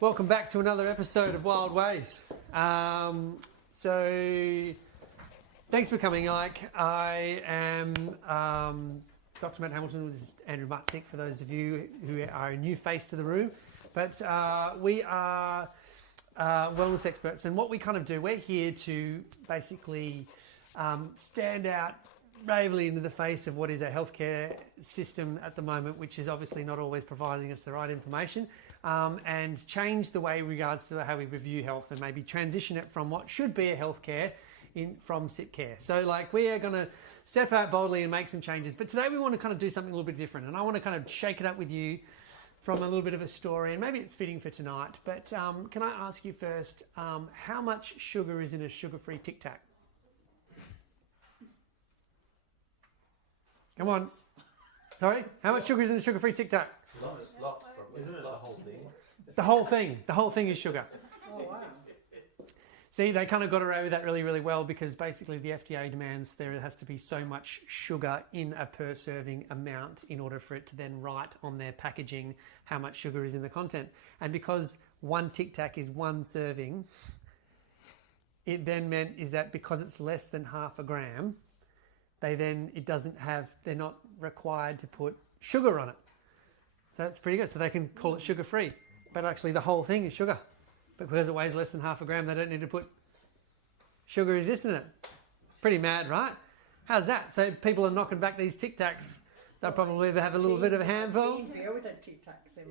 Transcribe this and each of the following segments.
Welcome back to another episode of Wildways. So, thanks for coming, Ike. I am Dr. Matt Hamilton with Andrew Mutzig, for those of you who are a new face to the room. But we are wellness experts, and what we kind of do, we're here to basically stand out bravely into the face of what is a healthcare system at the moment, which is obviously not always providing us the right information, and change the way in regards to how we review health and maybe transition it from what should be a healthcare from sick care. So like we are going to step out boldly and make some changes, but today we want to kind of do something a little bit different, and I want to kind of shake it up with you from a little bit of a story, and maybe it's fitting for tonight, but can I ask you first, how much sugar is in a sugar-free Tic Tac? Come on. Sorry? How much sugar is in a sugar-free Tic Tac? Lots, probably. Isn't it the whole thing? The whole thing. The whole thing is sugar. Oh, wow. See, they kind of got away with that really, really well, because basically the FDA demands there has to be so much sugar in a per serving amount in order for it to then write on their packaging how much sugar is in the content. And because one Tic Tac is one serving, it then meant is that because it's less than half a gram, they're not required to put sugar on it. So that's pretty good. So they can call it sugar free, but actually the whole thing is sugar. But because it weighs less than half a gram, they don't need to put sugar resistant in it. Pretty mad, right? How's that? So people are knocking back these Tic Tacs. They'll probably have a little bit of a handful. We always had Tic Tacs in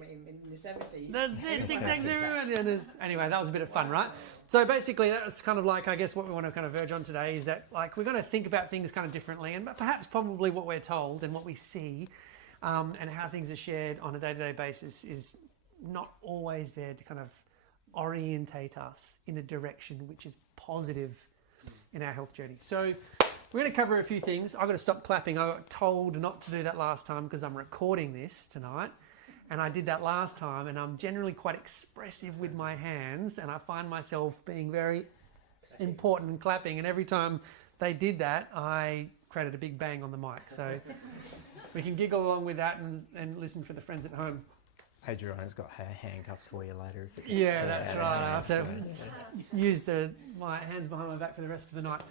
the 70s. That's it, Tic Tacs everywhere. Anyway, that was a bit of fun, right? So basically that's kind of like, I guess what we want to kind of verge on today is that like we're going to think about things kind of differently, and perhaps probably what we're told and what we see and how things are shared on a day-to-day basis is not always there to kind of orientate us in a direction which is positive in our health journey. So we're going to cover a few things. I've got to stop clapping. I got told not to do that last time because I'm recording this tonight, and I did that last time, and I'm generally quite expressive with my hands, and I find myself being very important and clapping, and every time they did that, I created a big bang on the mic. So we can giggle along with that and listen for the friends at home. Adriana's got her handcuffs for you later. If it Yeah, that's right. I have to use my hands behind my back for the rest of the night.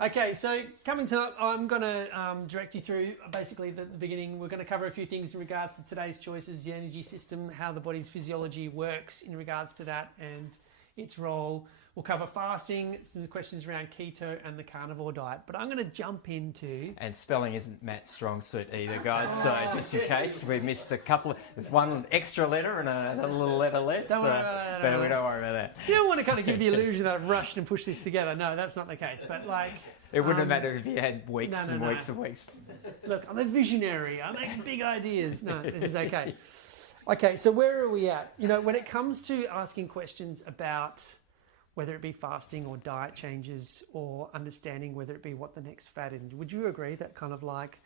Okay, so coming tonight, I'm going to direct you through basically the beginning. We're going to cover a few things in regards to today's choices, the energy system, how the body's physiology works in regards to that and its role. We'll cover fasting, some questions around keto and the carnivore diet. But I'm going to jump into... And spelling isn't Matt's strong suit either, guys. So just in case we missed a couple of... There's one extra letter and another little letter less. Don't worry about that. But we don't worry about that. You don't want to kind of give the illusion that I've rushed and pushed this together. No, that's not the case. But like... It wouldn't have mattered if you had weeks and weeks and weeks. Look, I'm a visionary. I make big ideas. No, this is okay. Okay, so where are we at? You know, when it comes to asking questions about whether it be fasting or diet changes or understanding whether it be what the next fad is, would you agree that kind of like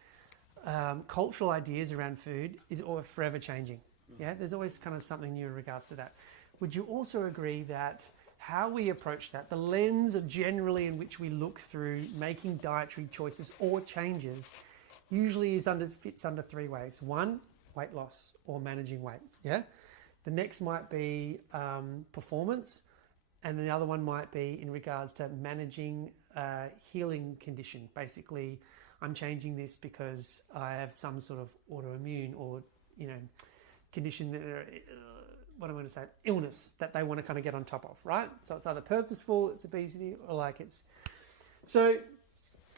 cultural ideas around food is all forever changing? Yeah, there's always kind of something new in regards to that. Would you also agree that how we approach that, the lens of generally in which we look through making dietary choices or changes usually fits under three ways. One, weight loss or managing weight. Yeah. The next might be performance, and the other one might be in regards to managing healing condition. Basically, I'm changing this because I have some sort of autoimmune or condition that what am I going to say? Illness that they want to kind of get on top of, right? So it's either purposeful, it's obesity, or like it's... So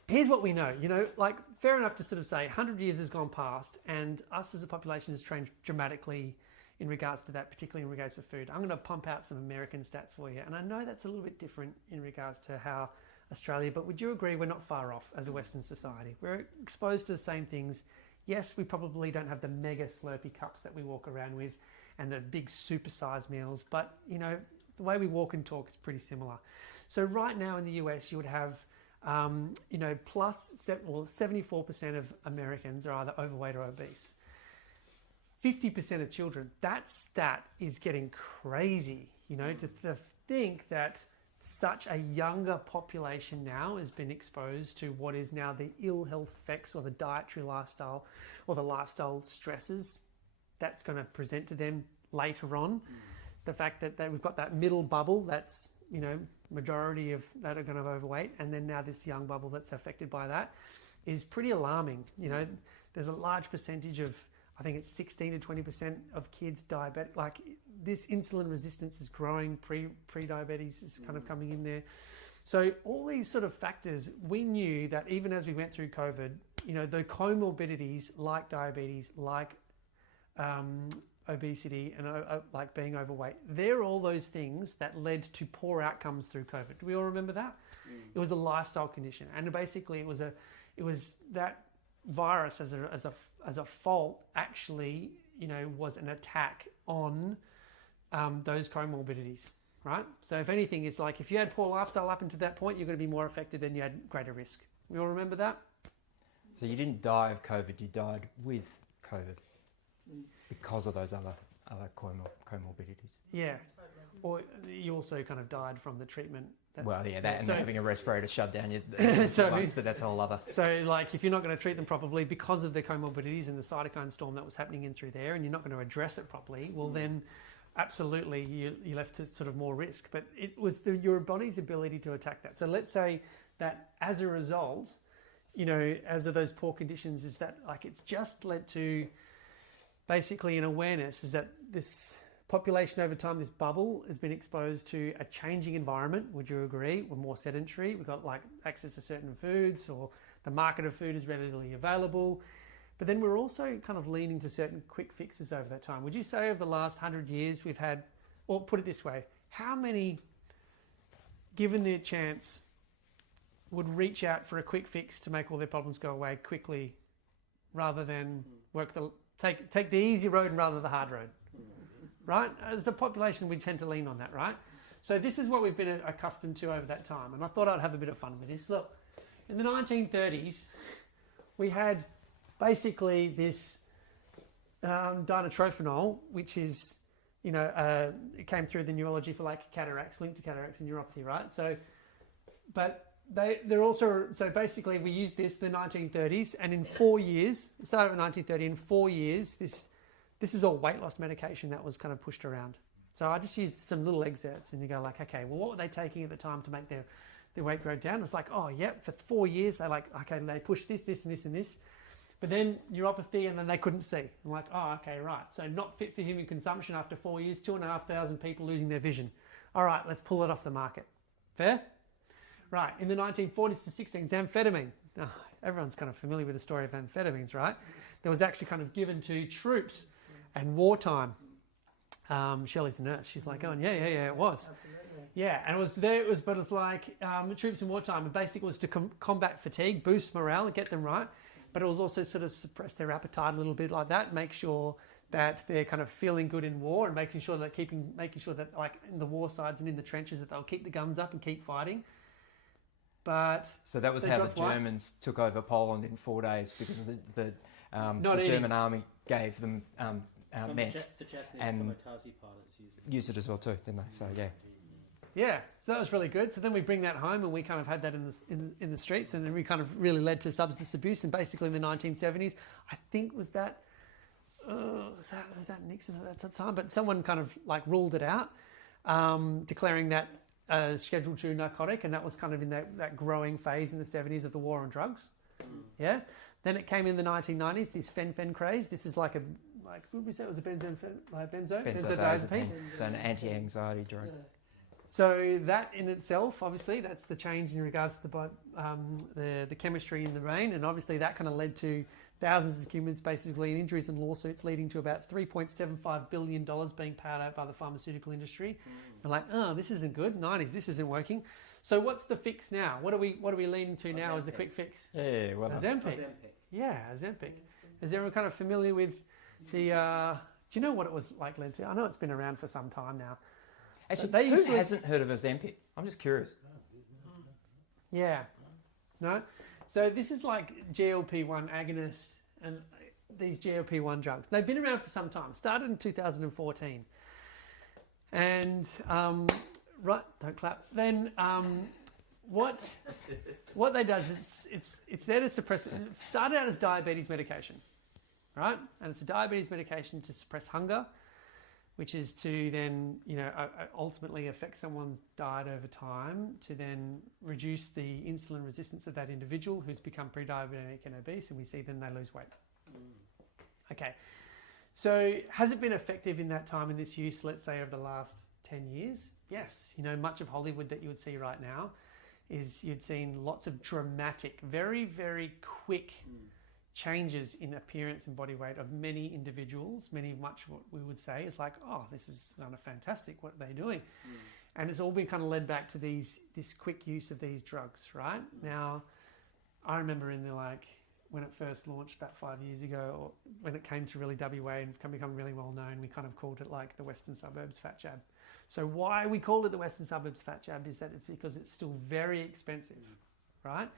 here's what we know, like fair enough to sort of say 100 years has gone past and us as a population has changed dramatically in regards to that, particularly in regards to food. I'm going to pump out some American stats for you. And I know that's a little bit different in regards to how Australia, but would you agree we're not far off as a Western society? We're exposed to the same things. Yes, we probably don't have the mega slurpy cups that we walk around with and the big supersized meals, but the way we walk and talk is pretty similar. So right now in the US, you would have, 74% of Americans are either overweight or obese. 50% of children. That stat is getting crazy, to think that such a younger population now has been exposed to what is now the ill health effects or the dietary lifestyle or the lifestyle stresses that's going to present to them later on. the fact that we've got that middle bubble that's, majority of that are going to have overweight, and then now this young bubble that's affected by that is pretty alarming. There's a large percentage of, I think it's 16 to 20% of kids diabetic. Like, this insulin resistance is growing, pre-diabetes is kind of coming in there. So all these sort of factors, we knew that even as we went through COVID, the comorbidities like diabetes, like obesity, and like being overweight, they're all those things that led to poor outcomes through COVID. Do we all remember that? It was a lifestyle condition, and basically it was that virus as a fault actually, was an attack on those comorbidities. Right? So if anything, it's like if you had poor lifestyle up until that point, you're going to be more affected and you had greater risk. We all remember that? So you didn't die of COVID, you died with COVID because of those other comorbidities. Yeah. Or you also kind of died from the treatment. And having a respirator shoved down your lungs, but that's a whole other. So like if you're not going to treat them properly because of the comorbidities and the cytokine storm that was happening in through there, and you're not going to address it properly, well then absolutely you're left to sort of more risk. But it was your body's ability to attack that. So let's say that as a result, as of those poor conditions, is that like it's just led to basically an awareness is that this population over time, this bubble has been exposed to a changing environment. Would you agree? We're more sedentary. We've got like access to certain foods, or the market of food is readily available. But then we're also kind of leaning to certain quick fixes over that time. Would you say over the last 100 years we've had, or put it this way, how many, given the chance, would reach out for a quick fix to make all their problems go away quickly, rather than take the easy road and rather the hard road? Right? As a population, we tend to lean on that, right? So this is what we've been accustomed to over that time. And I thought I'd have a bit of fun with this. Look, in the 1930s, we had basically this dinotrophanol, which is, it came through the neurology for like cataracts, linked to cataracts and neuropathy, right? So, but they're also, so basically we used this in the 1930s, and in 4 years, it started in 1930, in 4 years, this is all weight loss medication that was kind of pushed around. So I just used some little excerpts, and you go like, okay, well, what were they taking at the time to make their weight go down? It's like, oh, yeah, for 4 years, they're like, okay, they pushed this, this, and this, and this. But then neuropathy, and then they couldn't see. I'm like, oh, okay, right. So not fit for human consumption after 4 years, 2,500 people losing their vision. All right, let's pull it off the market. Fair? Right, in the 1940s to 16s, amphetamine. Oh, everyone's kind of familiar with the story of amphetamines, right? That was actually kind of given to troops and wartime. Shelley's the nurse. She's like, oh, yeah, it was. Yeah, and but it's like troops in wartime. And basically it was to combat fatigue, boost morale, get them right. But it was also sort of suppress their appetite a little bit like that, make sure that they're kind of feeling good in war, and making sure that like in the war sides and in the trenches that they'll keep the guns up and keep fighting. But so that was how the Germans took over Poland in 4 days, because the German army gave them meth, the Japanese and kamikaze pilots used it as well too, didn't they? So yeah, so that was really good. So then we bring that home, and we kind of had that in the streets, and then we kind of really led to substance abuse. And basically in the 1970s, I think was that Nixon at that time, but someone kind of like ruled it out, declaring that Schedule II narcotic, and that was kind of in that growing phase in the 70s of the war on drugs. Yeah. Then it came in the 1990s, this fen craze. This is like what did we say it was a benzodiazepine? So an anti-anxiety drug. Yeah. So that in itself, obviously, that's the change in regards to the chemistry in the brain, and obviously that kind of led to thousands of humans basically in injuries and lawsuits, leading to about $3.75 billion being paid out by the pharmaceutical industry. They're like, oh, this isn't good. 90s, this isn't working. So what's the fix now? What are we leaning to now as the quick fix? Yeah, well, Ozempic. Yeah, Ozempic. Is everyone kind of familiar with the? Do you know what it was like led to? I know it's been around for some time now. Actually, who hasn't heard of Ozempic? I'm just curious. Yeah. No? So this is like GLP-1 agonists and these GLP-1 drugs. They've been around for some time. Started in 2014. And, right, don't clap. Then what they do is it's there to suppress, it started out as diabetes medication, right? And it's a diabetes medication to suppress hunger, which is to then, ultimately affect someone's diet over time to then reduce the insulin resistance of that individual who's become pre-diabetic and obese, and we see then they lose weight. Okay, so has it been effective in that time in this use, let's say over the last 10 years? Yes. Much of Hollywood that you would see right now is you'd seen lots of dramatic, very, very quick changes in appearance and body weight of many individuals. Much what we would say is like, oh, this is kind of fantastic, what are they doing? And it's all been kind of led back to this quick use of these drugs, right? Now, I remember when it first launched about 5 years ago, or when it came to really WA and become really well known, we kind of called it like the Western Suburbs Fat Jab. So why we called it the Western Suburbs Fat Jab is that it's because it's still very expensive, right?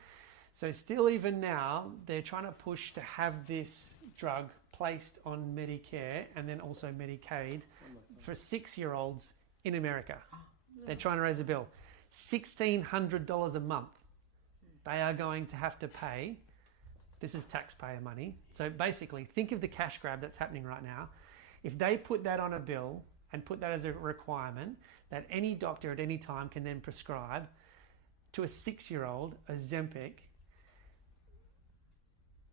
So still even now, they're trying to push to have this drug placed on Medicare and then also Medicaid for 6-year-olds in America. They're trying to raise a bill. $1,600 a month they are going to have to pay. This is taxpayer money. So basically, think of the cash grab that's happening right now. If they put that on a bill and put that as a requirement that any doctor at any time can then prescribe to a 6-year-old Ozempic,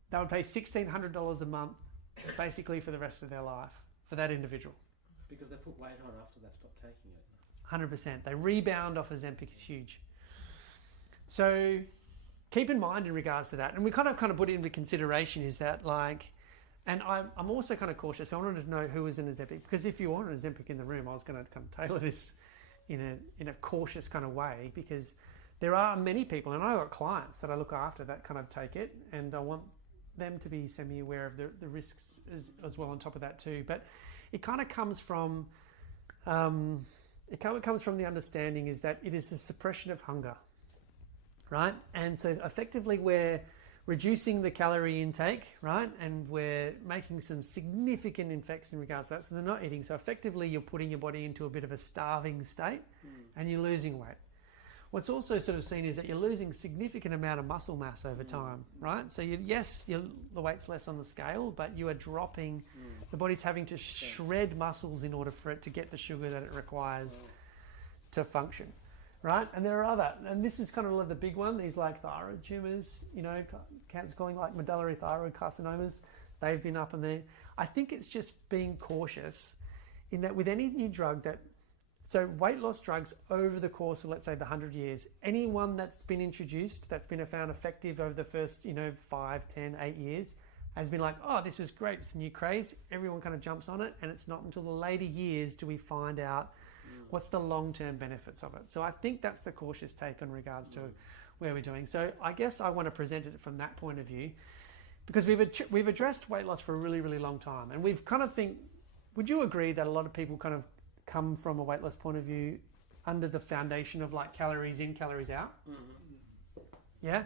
they would pay $1,600 a month basically for the rest of their life for that individual. Because they put weight on after they stop taking it. 100%. They rebound off Ozempic is huge. So keep in mind in regards to that, and we kind of put it into consideration is that and I'm also kind of cautious. I wanted to know who was in Ozempic, because if you want an Ozempic in the room, I was going to kind of tailor this in a cautious kind of way, because there are many people, and I've got clients that I look after that kind of take it, and I want them to be semi-aware of the risks as well on top of that too. But it kind of comes from the understanding is that it is a suppression of hunger, right? And so effectively we're reducing the calorie intake, right? And we're making some significant effects in regards to that. So they're not eating. So effectively you're putting your body into a bit of a starving state and you're losing weight. What's also sort of seen is that you're losing significant amount of muscle mass over time, right? So the weight's less on the scale, but you are dropping, the body's having to shred muscles in order for it to get the sugar that it requires to function, right? And there are and this is kind of the big one, these like thyroid tumors, cancer calling like medullary thyroid carcinomas, they've been up in there. I think it's just being cautious in that with any new drug so weight loss drugs over the course of, let's say, the 100 years, anyone that's been introduced, that's been found effective over the first, 5, 10, 8 years, has been like, oh, this is great, it's a new craze. Everyone kind of jumps on it, and it's not until the later years do we find out what's the long-term benefits of it. So I think that's the cautious take in regards to where we're doing. So I guess I want to present it from that point of view, because we've addressed weight loss for a really, really long time, and we've kind of would you agree that a lot of people kind of come from a weight loss point of view under the foundation of like calories in, calories out? Yeah?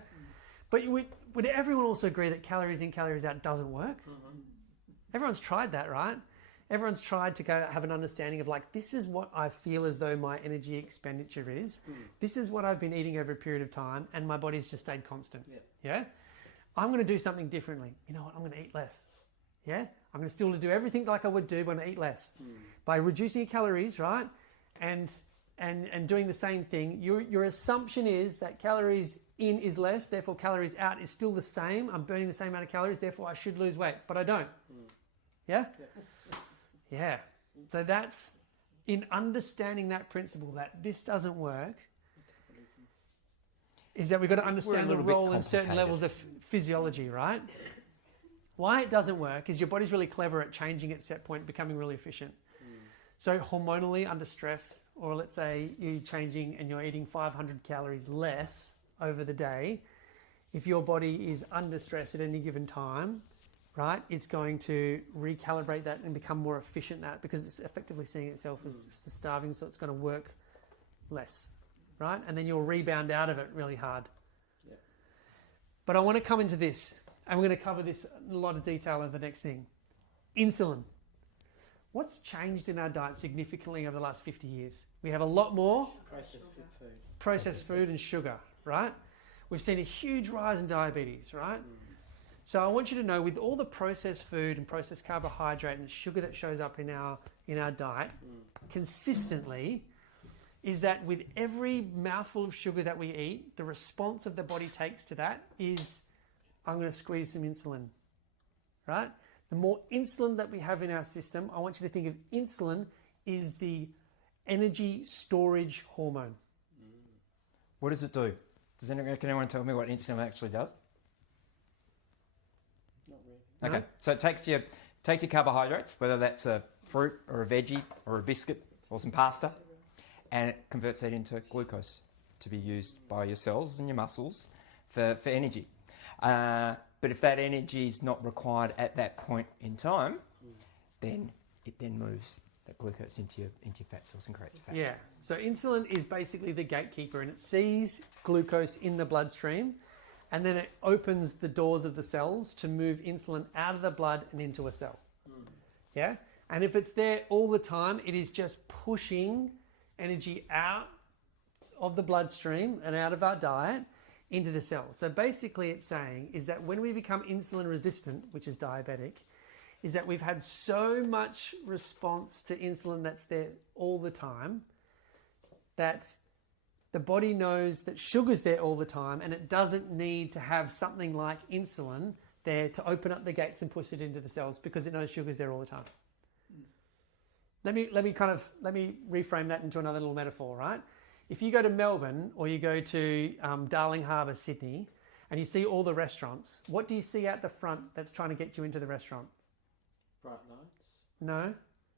But would everyone also agree that calories in, calories out doesn't work? Everyone's tried that, right? Everyone's tried to go have an understanding of like, this is what I feel as though my energy expenditure is. This is what I've been eating over a period of time, and my body's just stayed constant. Yeah? I'm going to do something differently. You know what? I'm going to eat less. Yeah? I'm going to still do everything like I would do when I eat less. By reducing your calories, right? And doing the same thing, your assumption is that calories in is less, therefore calories out is still the same. I'm burning the same amount of calories, therefore I should lose weight. But I don't. Yeah? Yeah. So that's in understanding that principle that this doesn't work, is that we've got to understand the role in certain levels of physiology, right? Why it doesn't work is your body's really clever at changing its set point, becoming really efficient. So hormonally under stress, or let's say you're changing and you're eating 500 calories less over the day, if your body is under stress at any given time, right, it's going to recalibrate that and become more efficient at that, because it's effectively seeing itself as starving, so it's going to work less, right? And then you'll rebound out of it really hard. But I want to come into this. And we're going to cover this in a lot of detail in the next thing. Insulin. What's changed in our diet significantly over the last 50 years? We have a lot more processed food and sugar, right? We've seen a huge rise in diabetes, right? So I want you to know, with all the processed food and processed carbohydrate and sugar that shows up in our diet consistently, is that with every mouthful of sugar that we eat, the response of the body takes to that is, I'm going to squeeze some insulin, right? The more insulin that we have in our system, I want you to think of insulin is the energy storage hormone. What does it do? Can anyone tell me what insulin actually does? Not really. Okay, so it takes your carbohydrates, whether that's a fruit or a veggie or a biscuit or some pasta, and it converts that into glucose to be used by your cells and your muscles for energy. But if that energy is not required at that point in time, then it then moves that glucose into your fat cells and creates fat. Yeah. So insulin is basically the gatekeeper, and it sees glucose in the bloodstream, and then it opens the doors of the cells to move insulin out of the blood and into a cell. Yeah. And if it's there all the time, it is just pushing energy out of the bloodstream and out of our diet into the cell. So basically it's saying is that when we become insulin resistant, which is diabetic, is that we've had so much response to insulin that's there all the time that the body knows that sugar's there all the time, and it doesn't need to have something like insulin there to open up the gates and push it into the cells because it knows sugar's there all the time. Let me reframe that into another little metaphor, right? If you go to Melbourne or you go to Darling Harbour, Sydney, and you see all the restaurants, what do you see out the front that's trying to get you into the restaurant? Bright lights. No.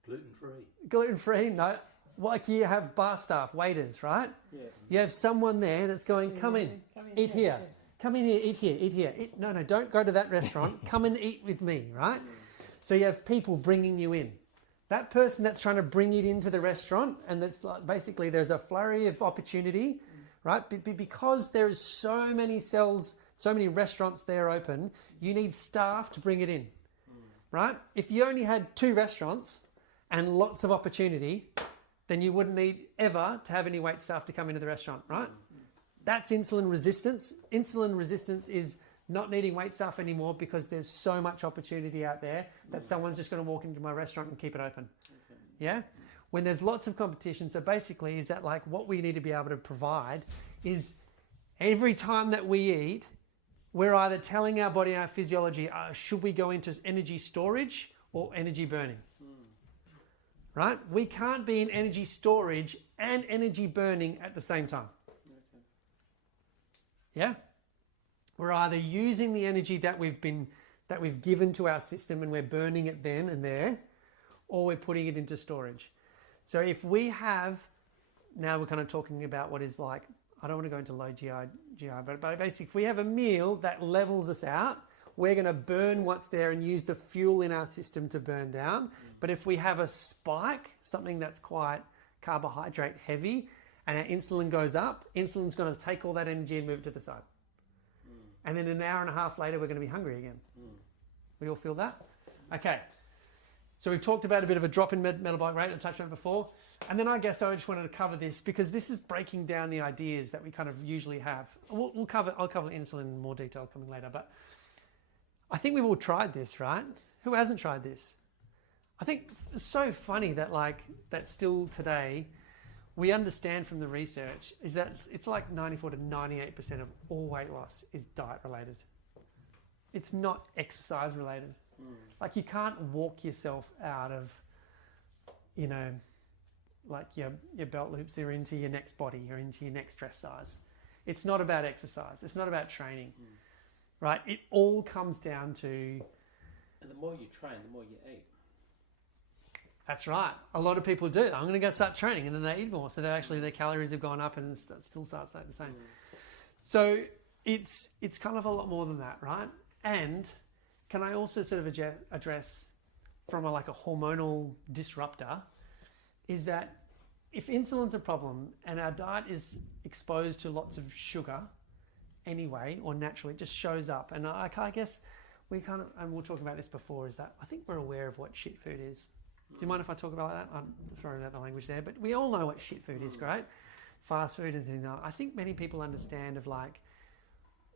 Gluten-free. Gluten-free? No. Like you have bar staff, waiters, right? Yeah. You have someone there that's going, come in, eat here. Come in here, eat here, eat here. No, don't go to that restaurant. Come and eat with me, right? So you have people bringing you in. That person that's trying to bring it into the restaurant, and that's like basically there's a flurry of opportunity, right? Because there's so many cells, so many restaurants there open, you need staff to bring it in, right? If you only had 2 restaurants and lots of opportunity, then you wouldn't need ever to have any wait staff to come into the restaurant, right? That's insulin resistance. Insulin resistance is not needing wait staff anymore because there's so much opportunity out there that someone's just going to walk into my restaurant and keep it open. Okay. Yeah? When there's lots of competition, so basically is that like what we need to be able to provide is every time that we eat, we're either telling our body and our physiology, should we go into energy storage or energy burning? Right? We can't be in energy storage and energy burning at the same time. Okay. Yeah? We're either using the energy that we've given to our system and we're burning it then and there, or we're putting it into storage. So if we have, now we're kind of talking about what is like, I don't want to go into low GI, but basically if we have a meal that levels us out, we're going to burn what's there and use the fuel in our system to burn down. But if we have a spike, something that's quite carbohydrate heavy, and our insulin goes up, insulin's going to take all that energy and move it to the side. And then an hour and a half later, we're going to be hungry again. We all feel that? Okay. So we've talked about a bit of a drop in metabolic rate. I touched on it before. And then I guess I just wanted to cover this because this is breaking down the ideas that we kind of usually have. I'll cover insulin in more detail coming later. But I think we've all tried this, right? Who hasn't tried this? I think it's so funny that still today we understand from the research is that it's like 94 to 98% of all weight loss is diet related. It's not exercise related. Like you can't walk yourself out of, like your belt loops are into your next body or into your next dress size. It's not about exercise. It's not about training, right? It all comes down to... And the more you train, the more you eat. That's right. A lot of people do. I'm going to go start training, and then they eat more. So their calories have gone up, and it still starts staying the same. So it's kind of a lot more than that, right? And can I also sort of address from a hormonal disruptor is that if insulin's a problem and our diet is exposed to lots of sugar anyway or naturally, it just shows up. And I guess we kind of, and we'll talk about this before, is that I think we're aware of what shit food is. Do you mind if I talk about that? I'm sorry about the language there, but we all know what shit food is, right? Fast food and things like that. I think many people understand of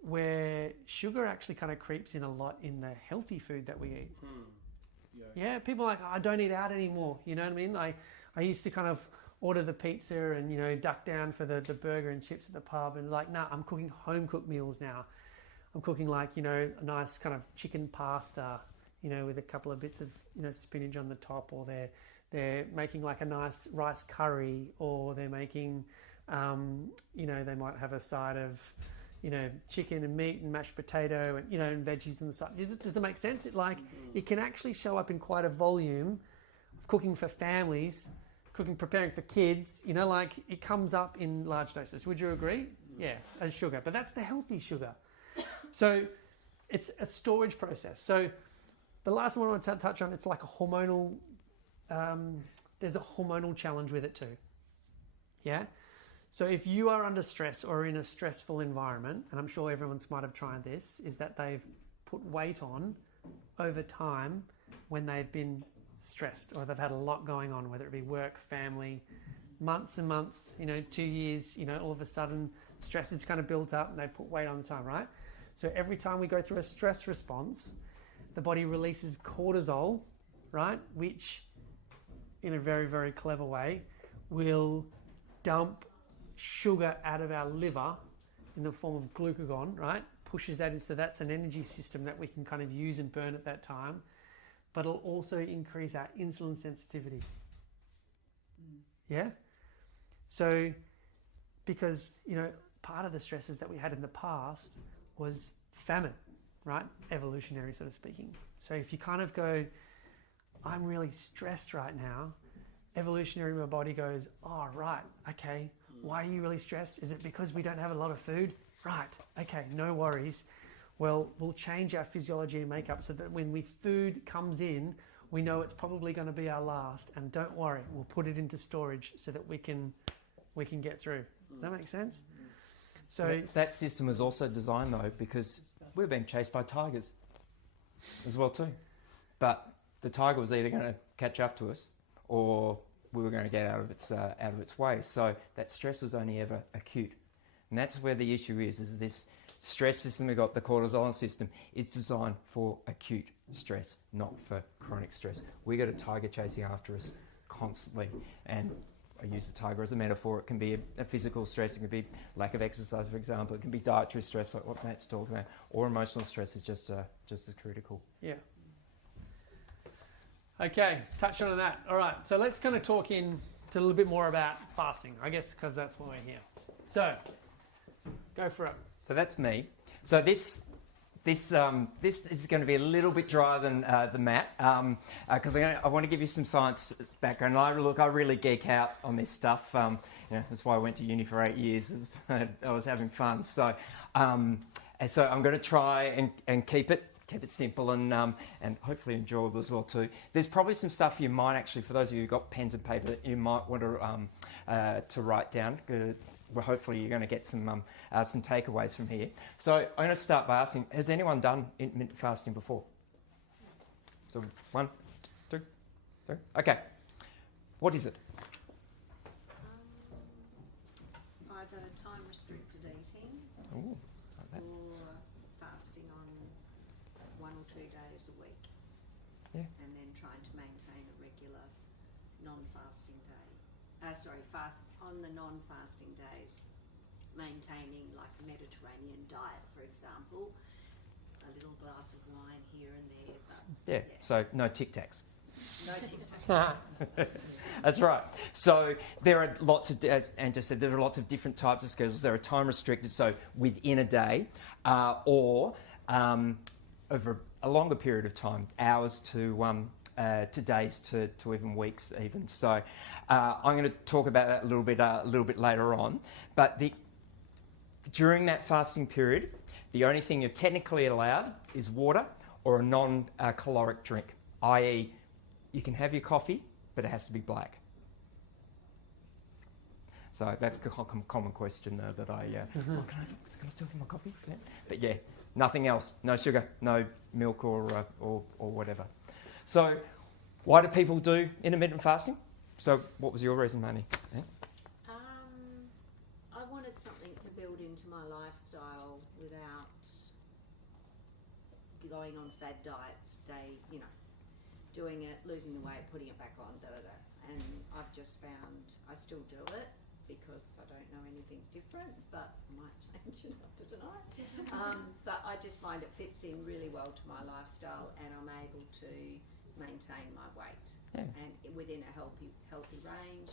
where sugar actually kind of creeps in a lot in the healthy food that we eat. Yeah, people are like, oh, I don't eat out anymore. You know what I mean? I used to kind of order the pizza and, you know, duck down for the burger and chips at the pub, and like, nah, I'm cooking home cooked meals now. I'm cooking like, you know, a nice kind of chicken pasta, you know, with a couple of bits of, you know, spinach on the top, or they're making like a nice rice curry, or they're making, you know, they might have a side of, you know, chicken and meat and mashed potato and, you know, and veggies on the side. Does it make sense? It can actually show up in quite a volume of cooking for families, preparing for kids, you know, like it comes up in large doses. Would you agree? Yeah, as sugar. But that's the healthy sugar. So it's a storage process. So the last one I want to touch on, it's like a hormonal, there's a hormonal challenge with it too. Yeah? So if you are under stress or in a stressful environment, and I'm sure everyone's might have tried this, is that they've put weight on over time when they've been stressed or they've had a lot going on, whether it be work, family, months and months, you know, 2 years, you know, all of a sudden stress is kind of built up and they put weight on the time, right? So every time we go through a stress response, the body releases cortisol, right? Which, in a very, very clever way, will dump sugar out of our liver in the form of glucagon, right? Pushes that in, so that's an energy system that we can kind of use and burn at that time, but it'll also increase our insulin sensitivity. Yeah? So, because, you know, part of the stresses that we had in the past was famine, right? Evolutionary, so to speaking. So if you kind of go, I'm really stressed right now, evolutionary, my body goes, oh, right, okay, why are you really stressed? Is it because we don't have a lot of food? Right, okay, no worries. Well, we'll change our physiology and makeup so that when food comes in, we know it's probably going to be our last, and don't worry, we'll put it into storage so that we can get through. Does that make sense? So that system was also designed though because we were being chased by tigers as well too. But the tiger was either going to catch up to us or we were going to get out of its way. So that stress was only ever acute. And that's where the issue is this stress system we've got, the cortisol system, is designed for acute stress, not for chronic stress. We got a tiger chasing after us constantly. And I use the tiger as a metaphor. It can be a physical stress. It can be lack of exercise, for example. It can be dietary stress, like what Matt's talking about. Or emotional stress is just as critical. Yeah. Okay, touch on that. All right, so let's kind of talk to a little bit more about fasting, I guess, because that's why we're here. So, go for it. So that's me. So this is going to be a little bit drier than the Matt, because I want to give you some science background. I really geek out on this stuff. That's why I went to uni for 8 years. I was having fun. So, and so I'm going to try and keep it simple and hopefully enjoyable as well too. There's probably some stuff you might actually, for those of you who've got pens and paper, that you might want to write down. Well, hopefully you're going to get some takeaways from here. So I'm going to start by asking, has anyone done intermittent fasting before? So 1, 2, 3. Okay. What is it? Either time-restricted eating Ooh, like that. or fasting on 1 or 2 days a week. Yeah. And then trying to maintain a regular non-fasting day. Fast on the non-fasting days, maintaining like a Mediterranean diet, for example, a little glass of wine here and there. But Yeah. So no Tic Tacs. no Tic Tacs. That's right. So there are lots of, as Anne just said, there are lots of different types of schedules. There are time restricted, so within a day, or over a longer period of time, hours to days to even weeks even. So I'm going to talk about that a little bit later on. But during that fasting period, the only thing you're technically allowed is water or a non-caloric drink, i.e. you can have your coffee, but it has to be black. So that's a common question that can I still have my coffee? Yeah. But yeah, nothing else, no sugar, no milk or whatever. So why do people do intermittent fasting? So what was your reason, Manny? Yeah? I wanted wanted something to build into my lifestyle without going on fad diets, doing it, losing the weight, putting it back on, And I've just found I still do it because I don't know anything different, but I might change it after tonight. But I just find it fits in really well to my lifestyle, and I'm able to maintain my weight and within a healthy range.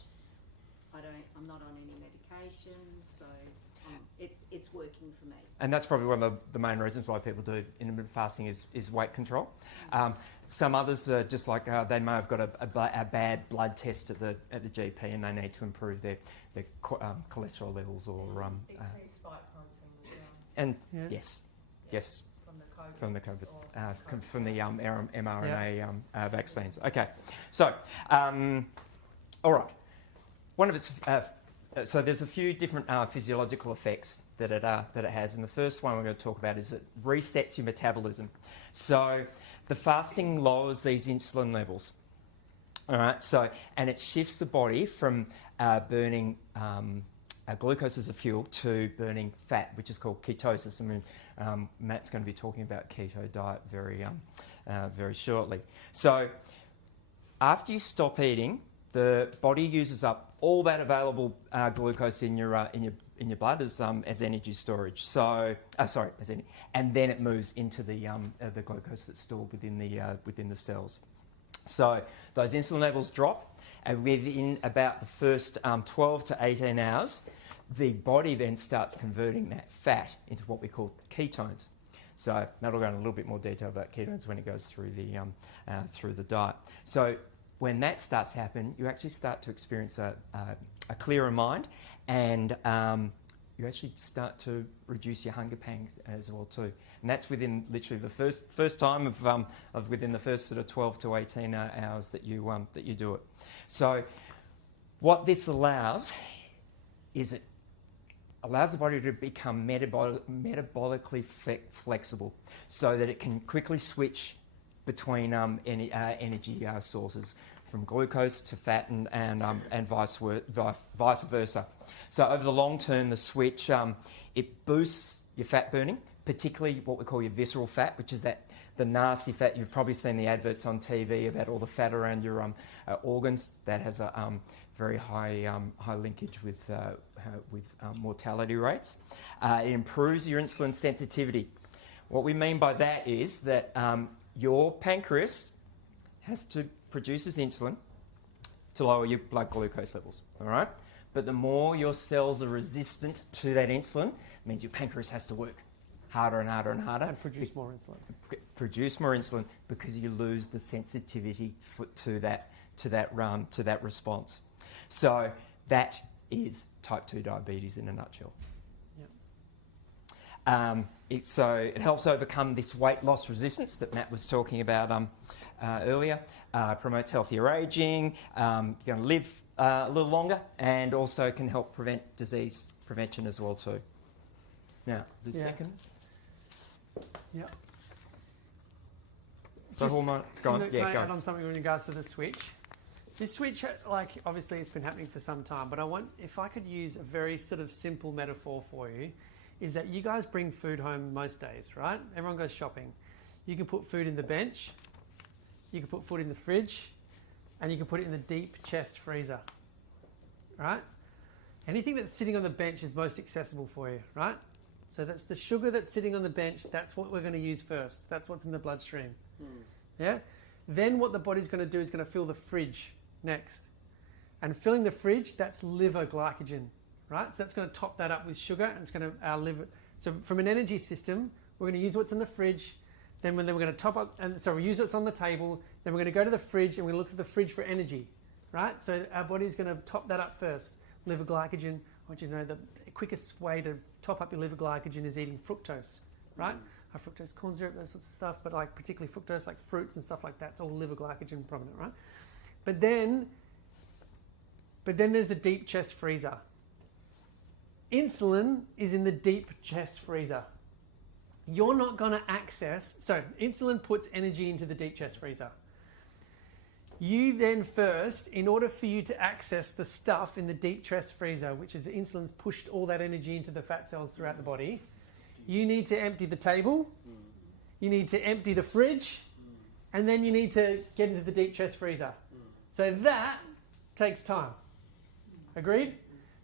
I'm not on any medication, so it's working for me. And that's probably one of the main reasons why people do intermittent fasting is weight control. Some others are just like they may have got a bad blood test at the GP, and they need to improve their cholesterol levels or increased spike protein as well. And Yeah. yes. From the COVID From the mRNA vaccines. Okay, so all right. One of its so there's a few different physiological effects that it has, and the first one we're going to talk about is it resets your metabolism. So the fasting lowers these insulin levels. All right. So and it shifts the body from burning glucose as a fuel to burning fat, which is called ketosis. I mean, Matt's going to be talking about keto diet very shortly. So after you stop eating, the body uses up all that available glucose in your blood as energy storage. So as energy, and then it moves into the glucose that's stored within the cells. So those insulin levels drop, and within about the first 12 to 18 hours, the body then starts converting that fat into what we call ketones. So Matt will go in a little bit more detail about ketones when it goes through the diet. So when that starts to happen, you actually start to experience a clearer mind, and you actually start to reduce your hunger pangs as well too. And that's within literally the first time of within the first sort of 12 to 18 hours that you do it. So what this allows is it allows the body to become metabolically flexible, so that it can quickly switch between energy sources, from glucose to fat and vice versa. So over the long term, the switch, it boosts your fat burning, particularly what we call your visceral fat, which is the nasty fat. You've probably seen the adverts on TV about all the fat around your organs. That has a very high linkage with mortality rates. It improves your insulin sensitivity. What we mean by that is that your pancreas has to produces insulin to lower your blood glucose levels, all right? But the more your cells are resistant to that insulin, it means your pancreas has to work harder and harder and harder. And produce more insulin. Produce more insulin because you lose the sensitivity to that response. So that is type 2 diabetes in a nutshell. Yep. So it helps overcome this weight loss resistance that Matt was talking about earlier, promotes healthier aging, you're going to live a little longer, and also can help prevent disease prevention as well too. Now, the second. Yeah. So hormone, go on. Can I Go. add on something in regards to the switch? This switch, obviously it's been happening for some time, but if I could use a very sort of simple metaphor for you, is that you guys bring food home most days, right? Everyone goes shopping. You can put food in the bench, you can put food in the fridge, and you can put it in the deep chest freezer, right? Anything that's sitting on the bench is most accessible for you, right? So that's the sugar that's sitting on the bench, that's what we're going to use first. That's what's in the bloodstream. Yeah? Then what the body's going to do is going to fill the fridge next. And filling the fridge, that's liver glycogen, right? So that's going to top that up with sugar, and it's going to our liver. So from an energy system, we're going to use what's in the fridge, then we're going to top up, and so we use what's on the table, then we're going to go to the fridge and we look for the fridge for energy, right? So our body's going to top that up first. Liver glycogen, I want you to know the quickest way to top up your liver glycogen is eating fructose, right? High fructose corn syrup, those sorts of stuff, but particularly fructose, like fruits and stuff like that, it's all liver glycogen prominent, right? But then there's the deep chest freezer. Insulin is in the deep chest freezer. You're not going to access... So insulin puts energy into the deep chest freezer. You then first, in order for you to access the stuff in the deep chest freezer, which is insulin's pushed all that energy into the fat cells throughout the body, you need to empty the table, you need to empty the fridge, and then you need to get into the deep chest freezer. So that takes time. Agreed?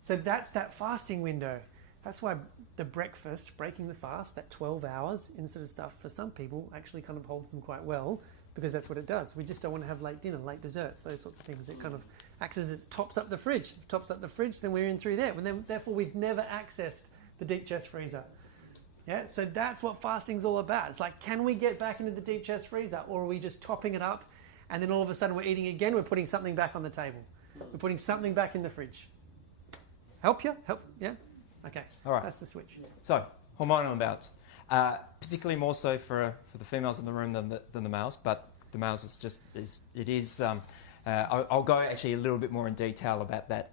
So that's that fasting window. That's why the breakfast, breaking the fast, that 12 hours in sort of stuff, for some people actually kind of holds them quite well, because that's what it does. We just don't want to have late dinner, late desserts, those sorts of things. It kind of acts as it tops up the fridge. If it tops up the fridge, then we're in through there. And then, therefore, we've never accessed the deep chest freezer. Yeah, so that's what fasting's all about. It's like, can we get back into the deep chest freezer, or are we just topping it up, and then all of a sudden we're eating again, we're putting something back on the table. We're putting something back in the fridge. Help you? Help? Yeah? Okay. All right. That's the switch. So, hormonal imbalance. Particularly more so for the females in the room than the males, but the males I'll go actually a little bit more in detail about that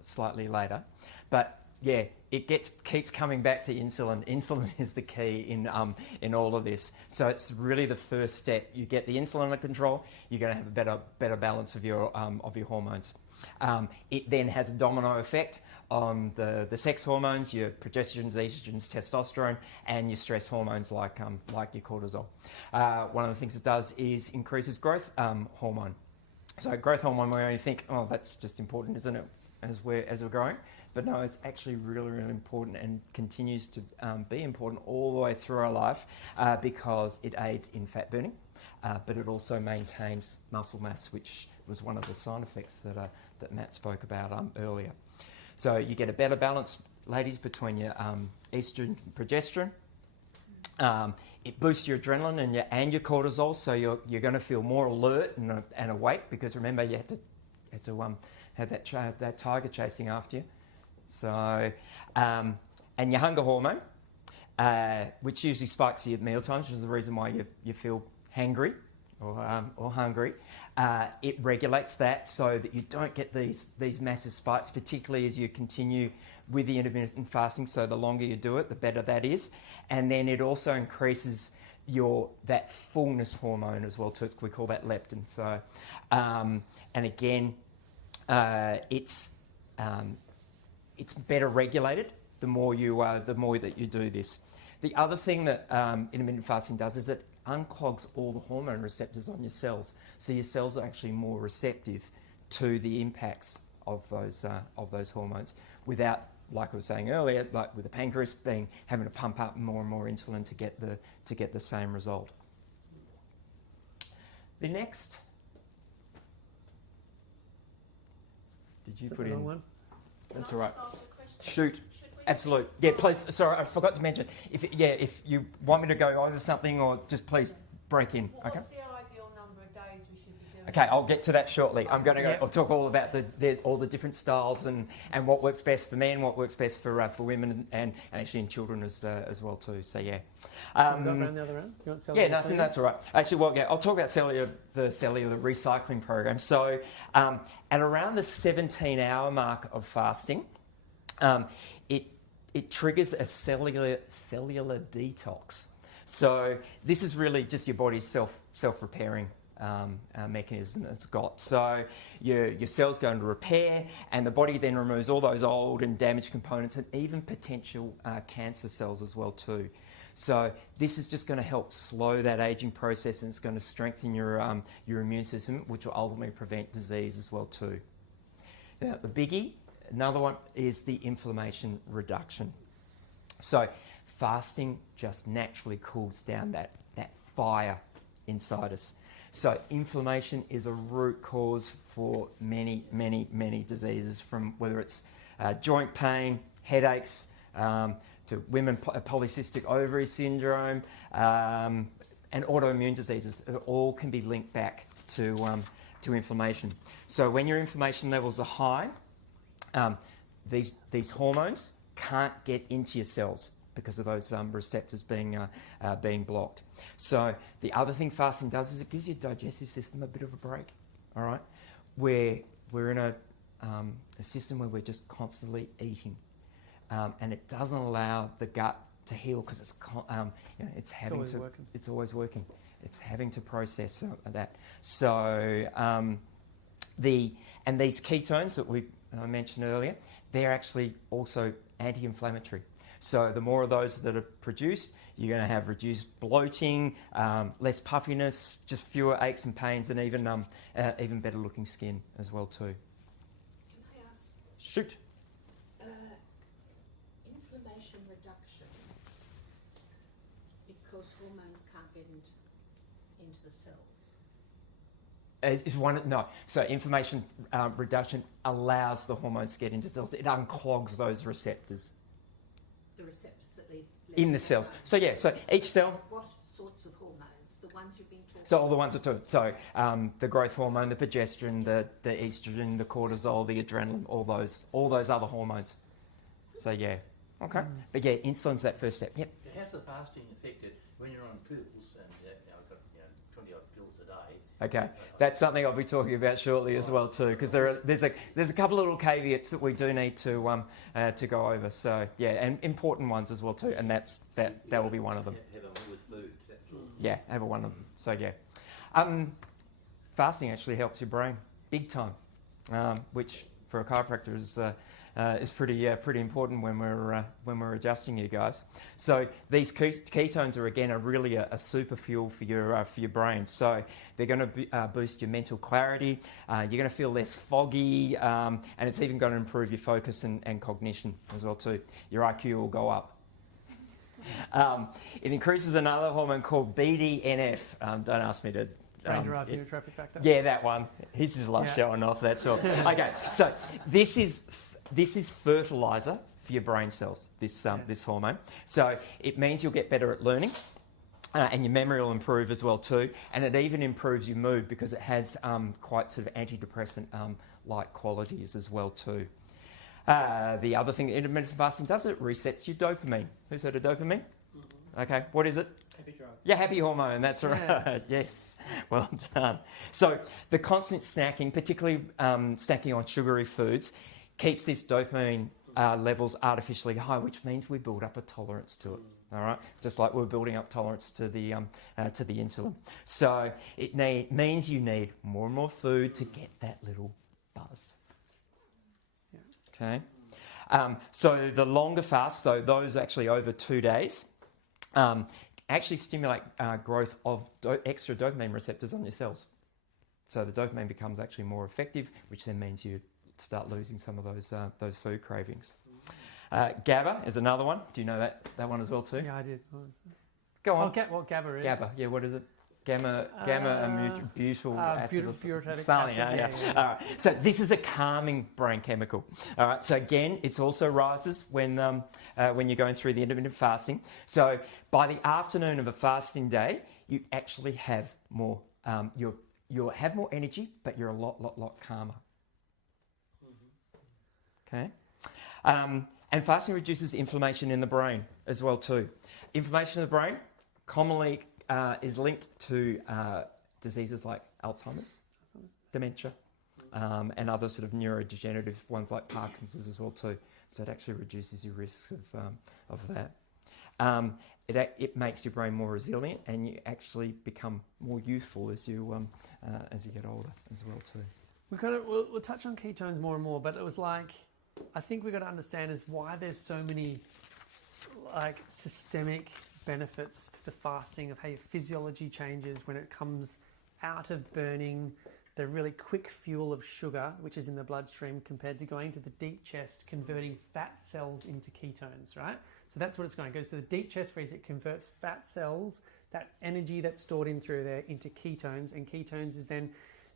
slightly later. But yeah, it keeps coming back to insulin. Insulin is the key in all of this. So it's really the first step. You get the insulin under control, you're going to have a better balance of your hormones. It then has a domino effect on the sex hormones, your progestins, estrogens, testosterone, and your stress hormones like your cortisol. One of the things it does is increases growth hormone. So growth hormone, we only think, oh, that's just important, isn't it, as we're growing? But no, it's actually really, really important and continues to be important all the way through our life because it aids in fat burning, but it also maintains muscle mass, which was one of the side effects that Matt spoke about earlier. So you get a better balance, ladies, between your estrogen and progesterone. It boosts your adrenaline and your cortisol, so you're going to feel more alert and awake, because remember, you had to have that tiger chasing after you. So, and your hunger hormone, which usually spikes you at mealtimes, which is the reason why you feel hangry or hungry. It regulates that so that you don't get these massive spikes, particularly as you continue with the intermittent fasting. So the longer you do it, the better that is. And then it also increases that fullness hormone as well too. We call that leptin. So, and again, it's better regulated the more that you do this. The other thing that intermittent fasting does is it unclogs all the hormone receptors on your cells, so your cells are actually more receptive to the impacts of those hormones, without, like I was saying earlier, like with the pancreas having to pump up more and more insulin to get the same result. The next, did you put in? One? That's all right. Shoot. Absolutely. Yeah, please. Sorry, I forgot to mention. If you want me to go over something, or just please break in. Okay. What's the ideal number of days we should be doing? Okay, I'll get to that shortly. I'm going to I'll talk all about all the different styles and what works best for men, what works best for women, and actually in children as well too. So yeah. Go around the other end. You want cellular Yeah, that's all right. Actually, I'll talk about the cellular recycling program. So at around the 17-hour mark of fasting, it triggers a cellular detox. So this is really just your body's self-repairing mechanism it's got. So your cells go into repair, and the body then removes all those old and damaged components, and even potential cancer cells as well too. So this is just going to help slow that aging process, and it's going to strengthen your immune system, which will ultimately prevent disease as well too. Now the biggie, another one, is the inflammation reduction. So fasting just naturally cools down that fire inside us. So inflammation is a root cause for many, many, many diseases, from whether it's joint pain, headaches, to women polycystic ovary syndrome, and autoimmune diseases. It all can be linked back to inflammation. So when your inflammation levels are high, these hormones can't get into your cells because of those receptors being blocked. So the other thing fasting does is it gives your digestive system a bit of a break. All right, we're in a system where we're just constantly eating, and it doesn't allow the gut to heal because it's always working. It's having to process that. So And these ketones that I mentioned earlier, they're actually also anti-inflammatory. So the more of those that are produced, you're going to have reduced bloating, less puffiness, just fewer aches and pains, and even better looking skin as well too. Can I ask? Shoot. Inflammation reduction, because hormones can't get into the cells. So inflammation reduction allows the hormones to get into cells. It unclogs those receptors. The receptors that leave In the cells. So each cell. What sorts of hormones? The ones you've been talking So all the ones are too. So the growth hormone, the progesterone, the estrogen, the cortisol, the adrenaline, all those other hormones. So yeah, okay. But yeah, insulin's that first step. Yep. How's the fasting affected when you're on pills? And I've got 20 odd pills a day. Okay, that's something I'll be talking about shortly as well too, because there's a couple of little caveats that we do need to go over. So yeah, and important ones as well too, and that will be one of them. Have a meal with food. Yeah, have one of them. So yeah, fasting actually helps your brain big time, which for a chiropractor is pretty important when we're adjusting you guys. So these ketones are really a super fuel for your brain. So they're going to boost your mental clarity. You're going to feel less foggy, and it's even going to improve your focus and cognition as well too. Your IQ will go up. It increases another hormone called BDNF. Don't ask me to. Brain-derived neurotrophic factor. Yeah, that one. He's just showing off. That's all. Okay, so this is fertilizer for your brain cells. This hormone. So it means you'll get better at learning, and your memory will improve as well too. And it even improves your mood because it has quite sort of antidepressant like qualities as well too. The other thing that intermittent fasting does, it resets your dopamine. Who's heard of dopamine? Mm-hmm. Okay, what is it? Happy drug. Yeah, happy hormone, that's right. Yeah. Yes, well done. So the constant snacking, particularly snacking on sugary foods, keeps this dopamine levels artificially high, which means we build up a tolerance to it. All right, just like we're building up tolerance to the insulin. So it means you need more and more food to get that little buzz. Okay, so the longer fast, so those actually over 2 days, actually stimulate growth of extra dopamine receptors on your cells. So the dopamine becomes actually more effective, which then means you start losing some of those food cravings. GABA is another one. Do you know that one as well too? Yeah, I did. Go on. What GABA is? GABA, yeah, what is it? Gamma butyl acid. Butyric Something, acid. yeah. All right. So this is a calming brain chemical. All right. So again, it also rises when you're going through the intermittent fasting. So by the afternoon of a fasting day, you actually have more. You'll have more energy, but you're a lot calmer. Okay. And fasting reduces inflammation in the brain as well too. Inflammation in the brain commonly is linked to diseases like Alzheimer's, dementia, and other sort of neurodegenerative ones like Parkinson's as well too. So it actually reduces your risks of that. It makes your brain more resilient, and you actually become more youthful as you get older as well too. We'll touch on ketones more and more, but it was like, I think we've got to understand is why there's so many like systemic benefits to the fasting, of how your physiology changes when it comes out of burning the really quick fuel of sugar, which is in the bloodstream, compared to going to the deep chest, converting fat cells into ketones, right? So that's what it's going. It goes to the deep chest phase, it converts fat cells, that energy that's stored in through there, into ketones, and ketones is then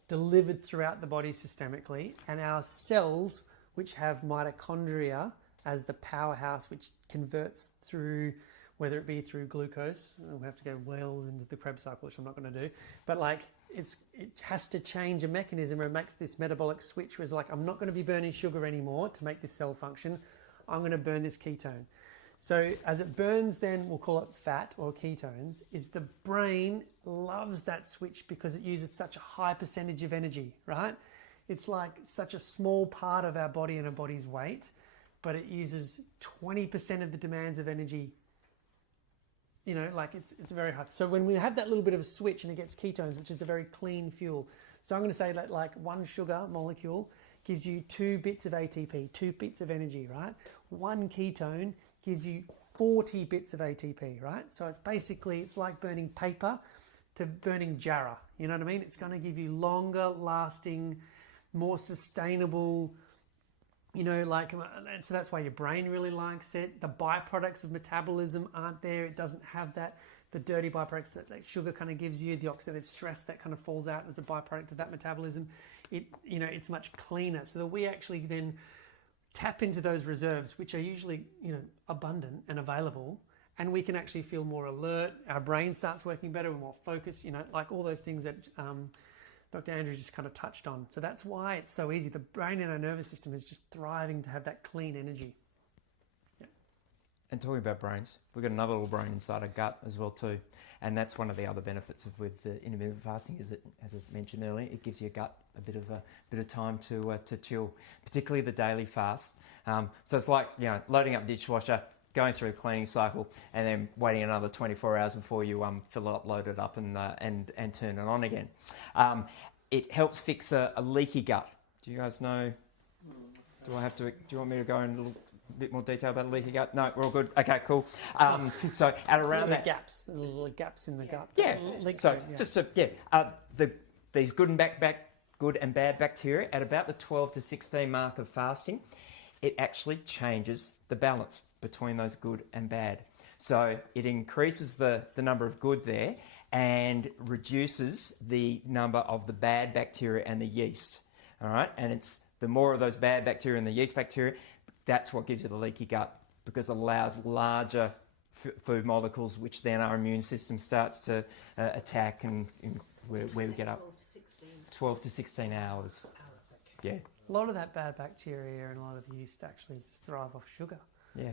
delivered throughout the body systemically, and our cells, which have mitochondria as the powerhouse, which converts through, whether it be through glucose, we'll have to go well into the Krebs cycle, which I'm not going to do, but like it has to change a mechanism where it makes this metabolic switch where it's like, I'm not going to be burning sugar anymore to make this cell function, I'm going to burn this ketone. So as it burns, then we'll call it fat or ketones, is the brain loves that switch because it uses such a high percentage of energy, right? It's like such a small part of our body and our body's weight, but it uses 20% of the demands of energy. You know, like it's very hard. So when we have that little bit of a switch and it gets ketones, which is a very clean fuel. So I'm going to say that like one sugar molecule gives you 2 bits of ATP, 2 bits of energy, right? One ketone gives you 40 bits of ATP, right? So it's like burning paper to burning jarrah. You know what I mean? It's going to give you longer lasting, more sustainable, and so that's why your brain really likes it. The byproducts of metabolism aren't there. It doesn't have that, the dirty byproducts that sugar kind of gives you, the oxidative stress that kind of falls out as a byproduct of that metabolism. It's much cleaner, so that we actually then tap into those reserves, which are usually, abundant and available, and we can actually feel more alert. Our brain starts working better, we're more focused, like all those things that Dr. Andrew just kind of touched on. So that's why it's so easy. The brain and our nervous system is just thriving to have that clean energy. Yeah. And talking about brains, we've got another little brain inside our gut as well too. And that's one of the other benefits with the intermittent fasting is that, as I mentioned earlier, it gives your gut a bit of time to chill, particularly the daily fast. So it's like loading up dishwasher, going through a cleaning cycle, and then waiting another 24 hours before you fill it up, load it up, and turn it on again. It helps fix a leaky gut. Do you guys know? Do you want me to go in a little bit more detail about a leaky gut? No, we're all good. Okay, cool. So at around that, the little gaps in the gut. Yeah. These good and bad bacteria at about the 12 to 16 mark of fasting, it actually changes the balance between those good and bad. So it increases the number of good there and reduces the number of the bad bacteria and the yeast. All right, and it's the more of those bad bacteria and the yeast bacteria, that's what gives you the leaky gut, because it allows larger food molecules, which then our immune system starts to attack, and where we get up 12 to 16 hours. Yeah. A lot of that bad bacteria and a lot of the yeast actually just thrive off sugar. Yeah.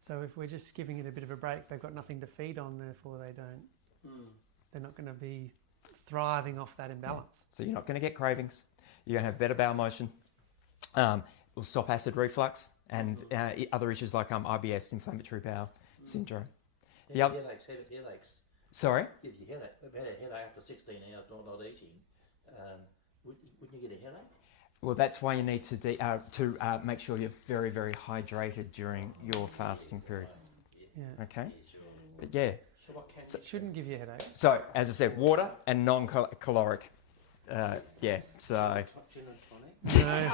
So if we're just giving it a bit of a break, they've got nothing to feed on, therefore they're not going to be thriving off that imbalance. So you're not going to get cravings. You're going to have better bowel motion. Will stop acid reflux and other issues like IBS, inflammatory bowel syndrome. Yeah, headaches. Sorry? If you had a headache after 16 hours not eating, wouldn't you get a headache? Well, that's why you need to make sure you're very, very hydrated during your fasting period. Yeah. Okay? But yeah. So it shouldn't give you a headache. So, as I said, water and non-caloric. So... No.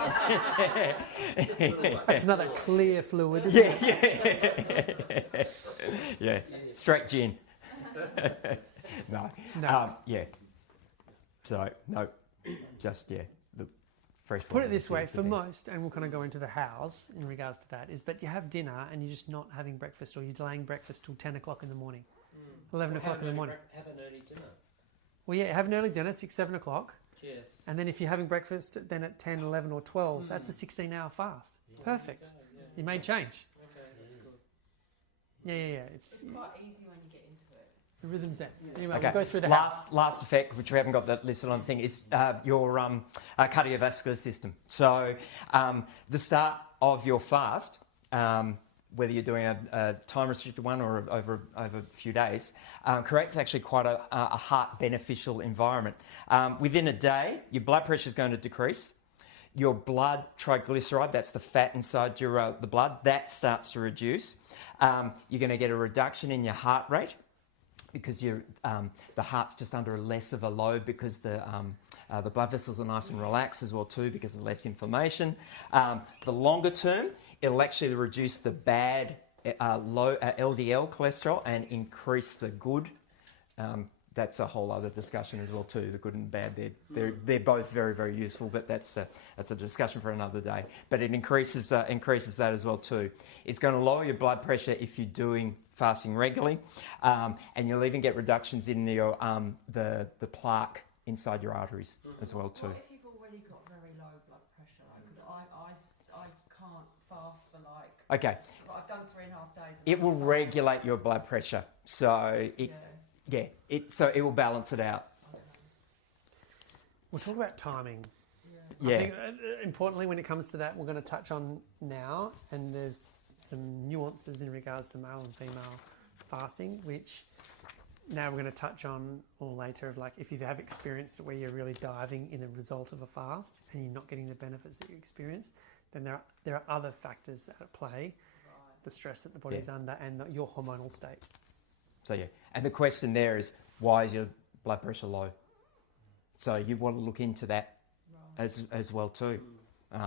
That's another clear fluid, isn't it? Yeah. Straight gin. No. Yeah. So, no. Just, the fresh... Put it this way, for most, and we'll kind of go into the hows in regards to that, is that you have dinner and you're just not having breakfast, or you're delaying breakfast till 10 o'clock in the morning, 11 o'clock in the morning. Have an early dinner. Well, yeah, have an early dinner, 6, 7 o'clock. Yes. And then if you're having breakfast then at 10, 11 or 12, that's a 16-hour fast. Yeah. Perfect. Yeah. You made change. Okay, that's good. Yeah. It's quite easy when you get into it. The rhythm's there. Yeah. Anyway, Okay. we'll go through the last effect, which we haven't got that listed on the thing, is your cardiovascular system. So the start of your fast, whether you're doing a time-restricted one or over a few days, creates actually quite a heart beneficial environment. Within a day, your blood pressure is going to decrease. Your blood triglyceride, that's the fat inside the blood, that starts to reduce. You're going to get a reduction in your heart rate, because the heart's just under less of a load, because the blood vessels are nice and relaxed as well too, because of less inflammation. The longer term, it'll actually reduce the bad low LDL cholesterol and increase the good. That's a whole other discussion as well too. The good and bad, they're both very, very useful, but that's a discussion for another day. But it increases that as well too. It's going to lower your blood pressure if you're doing fasting regularly, and you'll even get reductions in your the plaque inside your arteries as well too. What if you've already got very low blood pressure? Because I can't fast for like... Okay. I've done 3.5 days. It will regulate your blood pressure, so it will balance it out. We'll talk about timing. Yeah. I think, importantly, when it comes to that, we're going to touch on now, and there's some nuances in regards to male and female fasting, which now we're going to touch on or later of like if you have experienced it where you're really diving in a result of a fast and you're not getting the benefits that you experienced, then there are other factors that at play, the stress that the body's under and your hormonal state. So yeah, and the question there is, why is your blood pressure low? So you want to look into that as well too,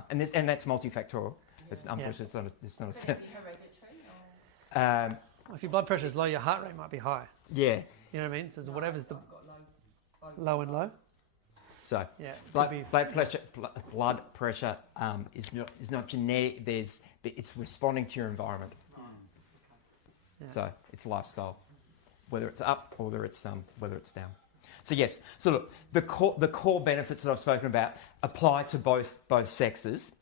and that's multifactorial. It's unfortunately it's not a Hereditary or? Well, if your blood pressure is low, your heart rate might be high. Yeah. You know what I mean? So whatever's the low and low. So yeah, blood pressure is not genetic. It's responding to your environment. Yeah. So it's lifestyle, whether it's up or whether it's down. So yes. So look, the core benefits that I've spoken about apply to both sexes.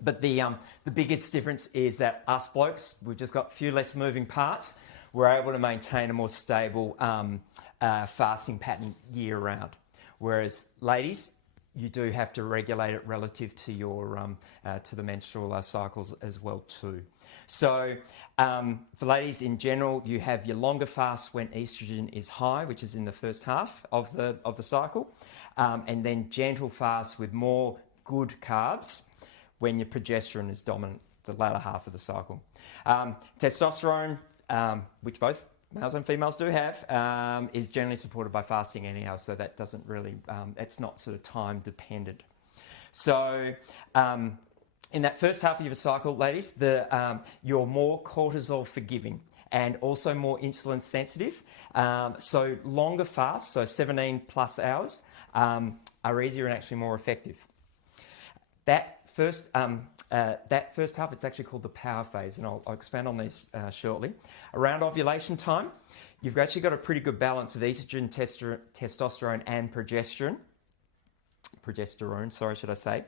But the biggest difference is that us blokes, we've just got a few less moving parts. We're able to maintain a more stable fasting pattern year round. Whereas ladies, you do have to regulate it relative to your to the menstrual cycles as well too. So for ladies in general, you have your longer fast when estrogen is high, which is in the first half of the cycle, and then gentle fast with more good carbs when your progesterone is dominant, the latter half of the cycle. Testosterone, which both males and females do have, is generally supported by fasting anyhow, so that doesn't really, it's not sort of time dependent. So in that first half of your cycle, ladies, you're more cortisol forgiving and also more insulin sensitive. So longer fasts, so 17 plus hours, are easier and actually more effective. That first half, it's actually called the power phase, and I'll expand on this shortly. Around ovulation time, you've actually got a pretty good balance of estrogen, testosterone, and progesterone, should I say.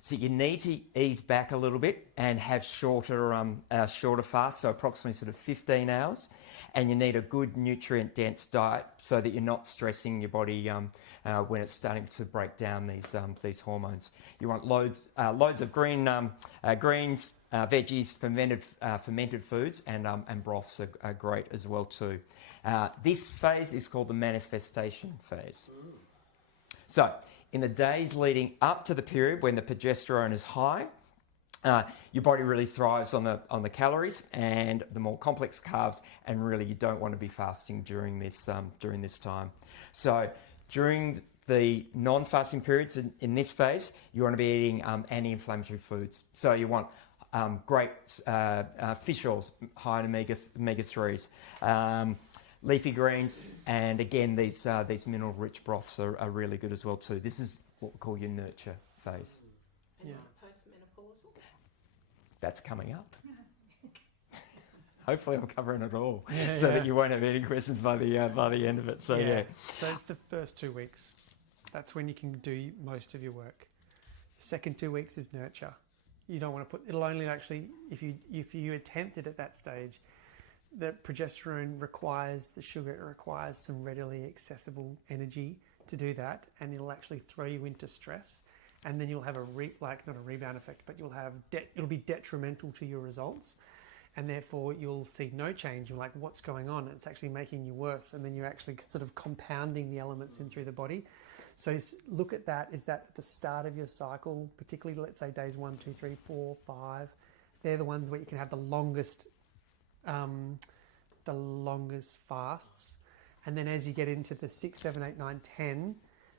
So you need to ease back a little bit and have shorter fasts, so approximately sort of 15 hours. And you need a good nutrient-dense diet so that you're not stressing your body when it's starting to break down these hormones. You want loads of greens, veggies, fermented foods, and broths are great as well too. This phase is called the manifestation phase. So in the days leading up to the period when the progesterone is high, your body really thrives on the calories and the more complex carbs, and really you don't want to be fasting during this time. So during the non-fasting periods in this phase, you want to be eating anti-inflammatory foods. So you want great fish oils, high in omega-3s, leafy greens, and again these mineral-rich broths are really good as well too. This is what we call your nurture phase. And postmenopausal? That's coming up. Hopefully I'm covering it all that you won't have any questions by the end of it. So yeah. So it's the first 2 weeks. That's when you can do most of your work. The second 2 weeks is nurture. You don't want to it'll only actually, if you attempt it at that stage, the progesterone requires the sugar, it requires some readily accessible energy to do that, and it'll actually throw you into stress. And then you'll have not a rebound effect, but you'll have it'll be detrimental to your results, and therefore you'll see no change. You're like, what's going on? It's actually making you worse, and then you're actually sort of compounding the elements in through the body. So look at that. Is that at the start of your cycle, particularly let's say days 1, 2, 3, 4, 5? They're the ones where you can have the longest fasts, and then as you get into the 6, 7, 8, 9, 10.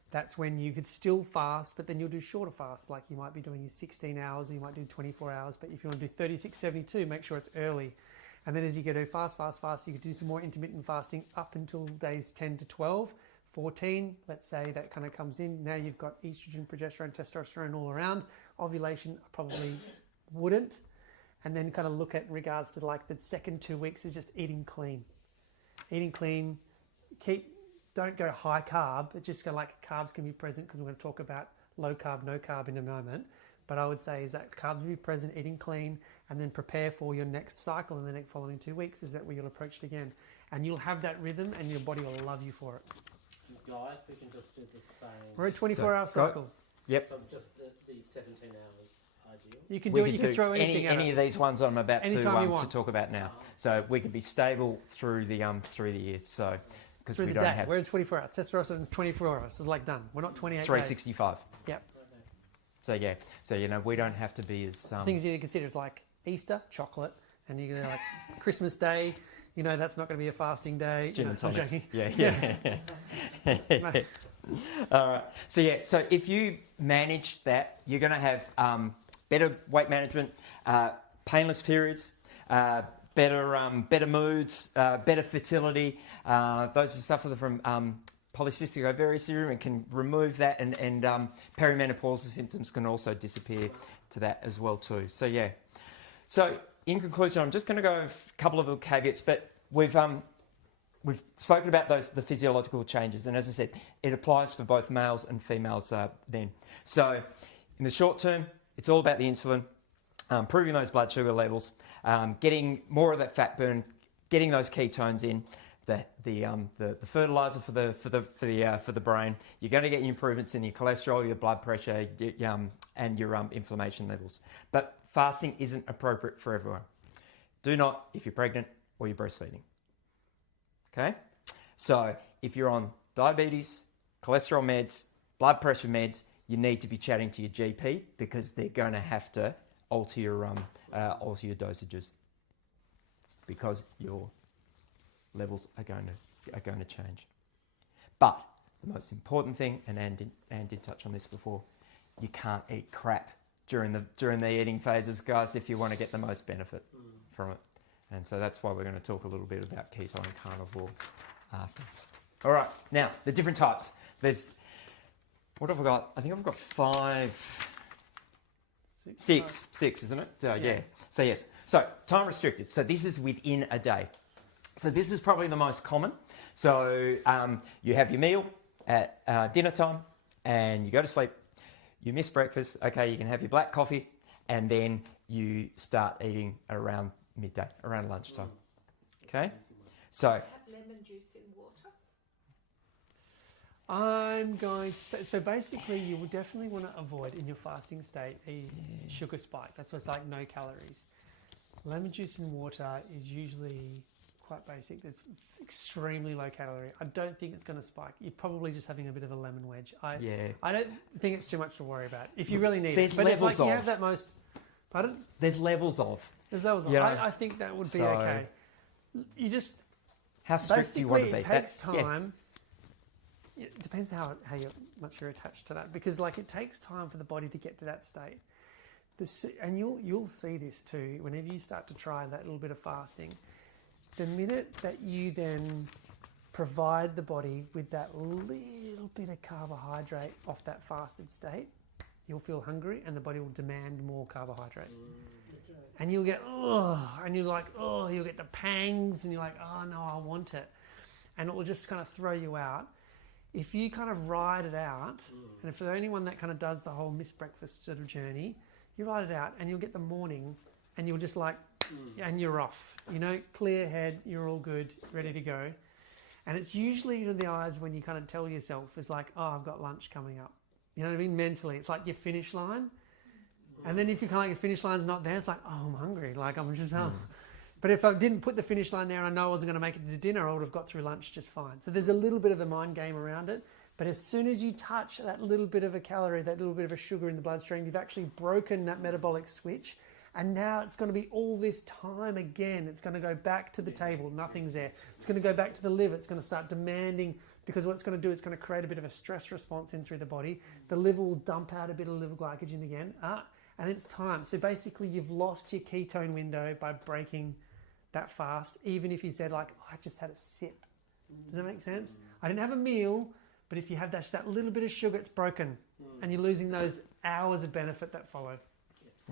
That's when you could still fast, but then you'll do shorter fasts. Like you might be doing your 16 hours, or you might do 24 hours. But if you want to do 36, 72, make sure it's early. And then as you go to fast, you could do some more intermittent fasting up until days 10 to 12, 14. Let's say that kind of comes in. Now you've got estrogen, progesterone, testosterone all around. Ovulation probably wouldn't. And then kind of look at in regards to like the second 2 weeks is just eating clean. Eating clean, don't go high carb. It's just like carbs can be present, because we're going to talk about low carb, no carb in a moment. But I would say is that carbs will be present, eating clean, and then prepare for your next cycle in the next following 2 weeks. Is that where you'll approach it again? And you'll have that rhythm, and your body will love you for it. Guys, we can just do the same. We're a 24-hour cycle. Yep. So just the 17 hours, I You can We do it. You can throw anything at any it. of these ones I'm about Anytime you to want. talk about now. So we can be stable through the year. So because Through we the don't day. have We're in 24 hours. Testosterone's 24 hours. It's like done. We're not 28 days. 365. Yep. So yeah. So we don't have to be as Things you need to consider is like Easter, chocolate, and you're gonna like Christmas Day. That's not going to be a fasting day. gin and I'm tonics. joking. Yeah. All right. So if you manage that, you're going to have better weight management, painless periods, better moods, better fertility. Those are suffer from polycystic ovarian syndrome and can remove that, and perimenopausal symptoms can also disappear to that as well too. So yeah. So in conclusion, I'm just going to go a couple of little caveats, but we've spoken about the physiological changes, and as I said, it applies for both males and females then. So in the short term, it's all about the insulin, improving those blood sugar levels, getting more of that fat burn, getting those ketones in, the fertilizer for the brain. You're going to get improvements in your cholesterol, your blood pressure, and your inflammation levels. But fasting isn't appropriate for everyone. Do not if you're pregnant or you're breastfeeding. Okay? So if you're on diabetes, cholesterol meds, blood pressure meds, you need to be chatting to your GP because they're going to have to alter your dosages because your levels are going to change. But the most important thing, and Anne did touch on this before, you can't eat crap during the eating phases, guys, if you want to get the most benefit from it. And so that's why we're going to talk a little bit about keto and carnivore after. All right, now the different types. What have I got? I think I've got six, isn't it? Yeah. So yes. So time restricted. So this is within a day. So this is probably the most common. So you have your meal at dinner time and you go to sleep. You miss breakfast. Okay, you can have your black coffee and then you start eating around midday, around lunchtime. Okay? So Have lemon juice in water. I'm going to say, so basically you will definitely want to avoid in your fasting state a sugar spike. That's what's like no calories. Lemon juice in water is usually quite basic. It's extremely low calorie. I don't think it's going to spike. You're probably just having a bit of a lemon wedge. I don't think it's too much to worry about if you really need There's it. But if levels you of. have that most, pardon? there's levels of. There's levels of. Yeah. I think that would be So- okay. You just How strict do you want to be? basically it takes That- yeah. time. It depends how much you're attached to that because like it takes time for the body to get to that state. And you'll see this too whenever you start to try that little bit of fasting. The minute that you then provide the body with that little bit of carbohydrate off that fasted state, you'll feel hungry and the body will demand more carbohydrate. And you'll get, and you're like, you'll get the pangs and you're like, oh no, I want it. And it will just kind of throw you out. If you kind of ride it out, and if there's anyone that kind of does the whole missed breakfast sort of journey, you ride it out and you'll get the morning and you'll just like, and you're off, clear head, you're all good, ready to go. And it's usually in the eyes when you kind of tell yourself, it's like, oh, I've got lunch coming up. You know what I mean? Mentally, it's like your finish line. And then if you kind of like your finish line's not there, it's like, oh, I'm hungry. Like I'm just, But if I didn't put the finish line there and I know I wasn't going to make it to dinner, I would have got through lunch just fine. So there's a little bit of a mind game around it. But as soon as you touch that little bit of a calorie, that little bit of a sugar in the bloodstream, you've actually broken that metabolic switch. And now it's going to be all this time again. It's going to go back to the table. Nothing's there. It's going to go back to the liver. It's going to start demanding, because what it's going to do, it's going to create a bit of a stress response in through the body. The liver will dump out a bit of liver glycogen again. And it's time. So basically you've lost your ketone window by breaking that fast, even if you said like, I just had a sip. Does that make sense? I didn't have a meal, but if you have that little bit of sugar, it's broken. And you're losing those hours of benefit that follow.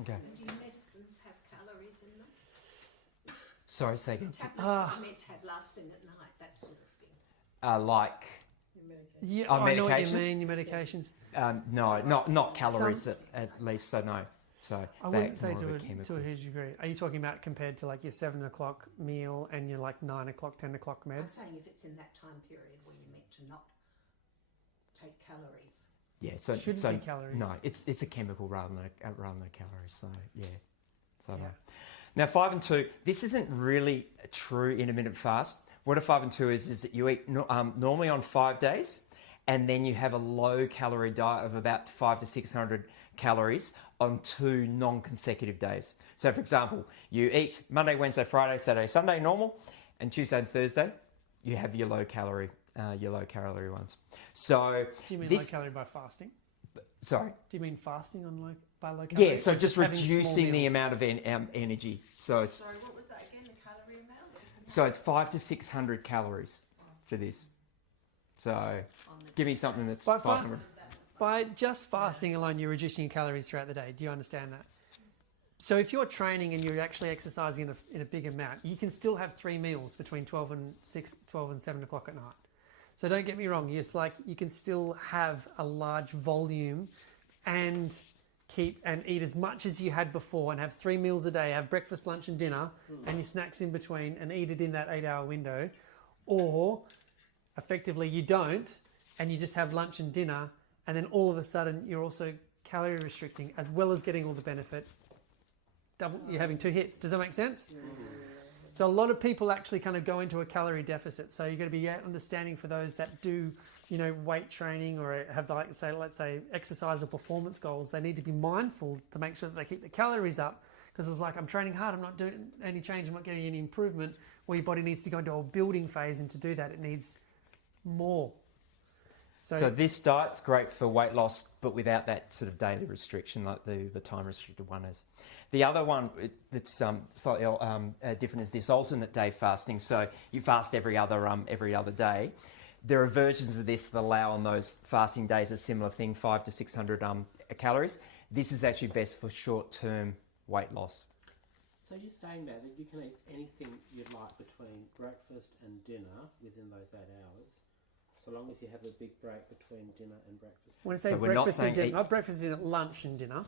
Okay. And do your medicines have calories in them? Sorry, say again. Tablets are meant to have last thing at night, that sort of thing. Like, Yeah, Oh, I know what you medications? mean, your medications. no, not calories at least. So no. So I wouldn't say more of to a a chemical. huge degree. Are you talking about compared to like your 7 o'clock meal and your like 9 o'clock, 10 o'clock I'm meds? saying if it's in that time period where you're meant to not take calories. Yeah, so Shouldn't so be calories. No, it's a chemical rather than a calories. So yeah, so Yeah. no. Now 5 and 2. This isn't really a true intermittent fast. What a 5 and 2 is that you eat normally on 5 days, and then you have a low calorie diet of about 500 to 600 calories on 2 non-consecutive days. So for example, you eat Monday, Wednesday, Friday, Saturday, Sunday normal, and Tuesday and Thursday you have your low calorie ones. So Do you mean this, low calorie by fasting? sorry. Do you mean fasting on by low calorie? Yeah, so or just having small reducing the meals? amount of energy. So it's Sorry, what was that again? The calorie amount? so it's 500 to 600 calories for this. So give me something that's By 500. By just fasting alone, you're reducing your calories throughout the day. Do you understand that? So if you're training and you're actually exercising in a big amount, you can still have 3 meals between 12 and 7 o'clock at night. So don't get me wrong. It's like you can still have a large volume and eat as much as you had before and have 3 meals a day, have breakfast, lunch and dinner and your snacks in between and eat it in that 8-hour window. Or effectively you don't and you just have lunch and dinner, and then all of a sudden you're also calorie restricting as well as getting all the benefit. You're having 2 hits. Does that make sense? So a lot of people actually kind of go into a calorie deficit. So you've got to be understanding for those that do, weight training or have let's say exercise or performance goals. They need to be mindful to make sure that they keep the calories up, because it's like, I'm training hard, I'm not doing any change, I'm not getting any improvement. Well, your body needs to go into a building phase, and to do that, it needs more. So this diet's great for weight loss, but without that sort of daily restriction like the time restricted one is. The other one that's slightly different is this alternate day fasting. So you fast every other day. There are versions of this that allow on those fasting days a similar thing, 500 to 600 calories. This is actually best for short-term weight loss. So you're saying that you can eat anything you'd like between breakfast and dinner within those 8 hours, so long as you have a big break between dinner and breakfast? When I say So we're not breakfast and saying dinner, not breakfast and dinner, lunch and dinner.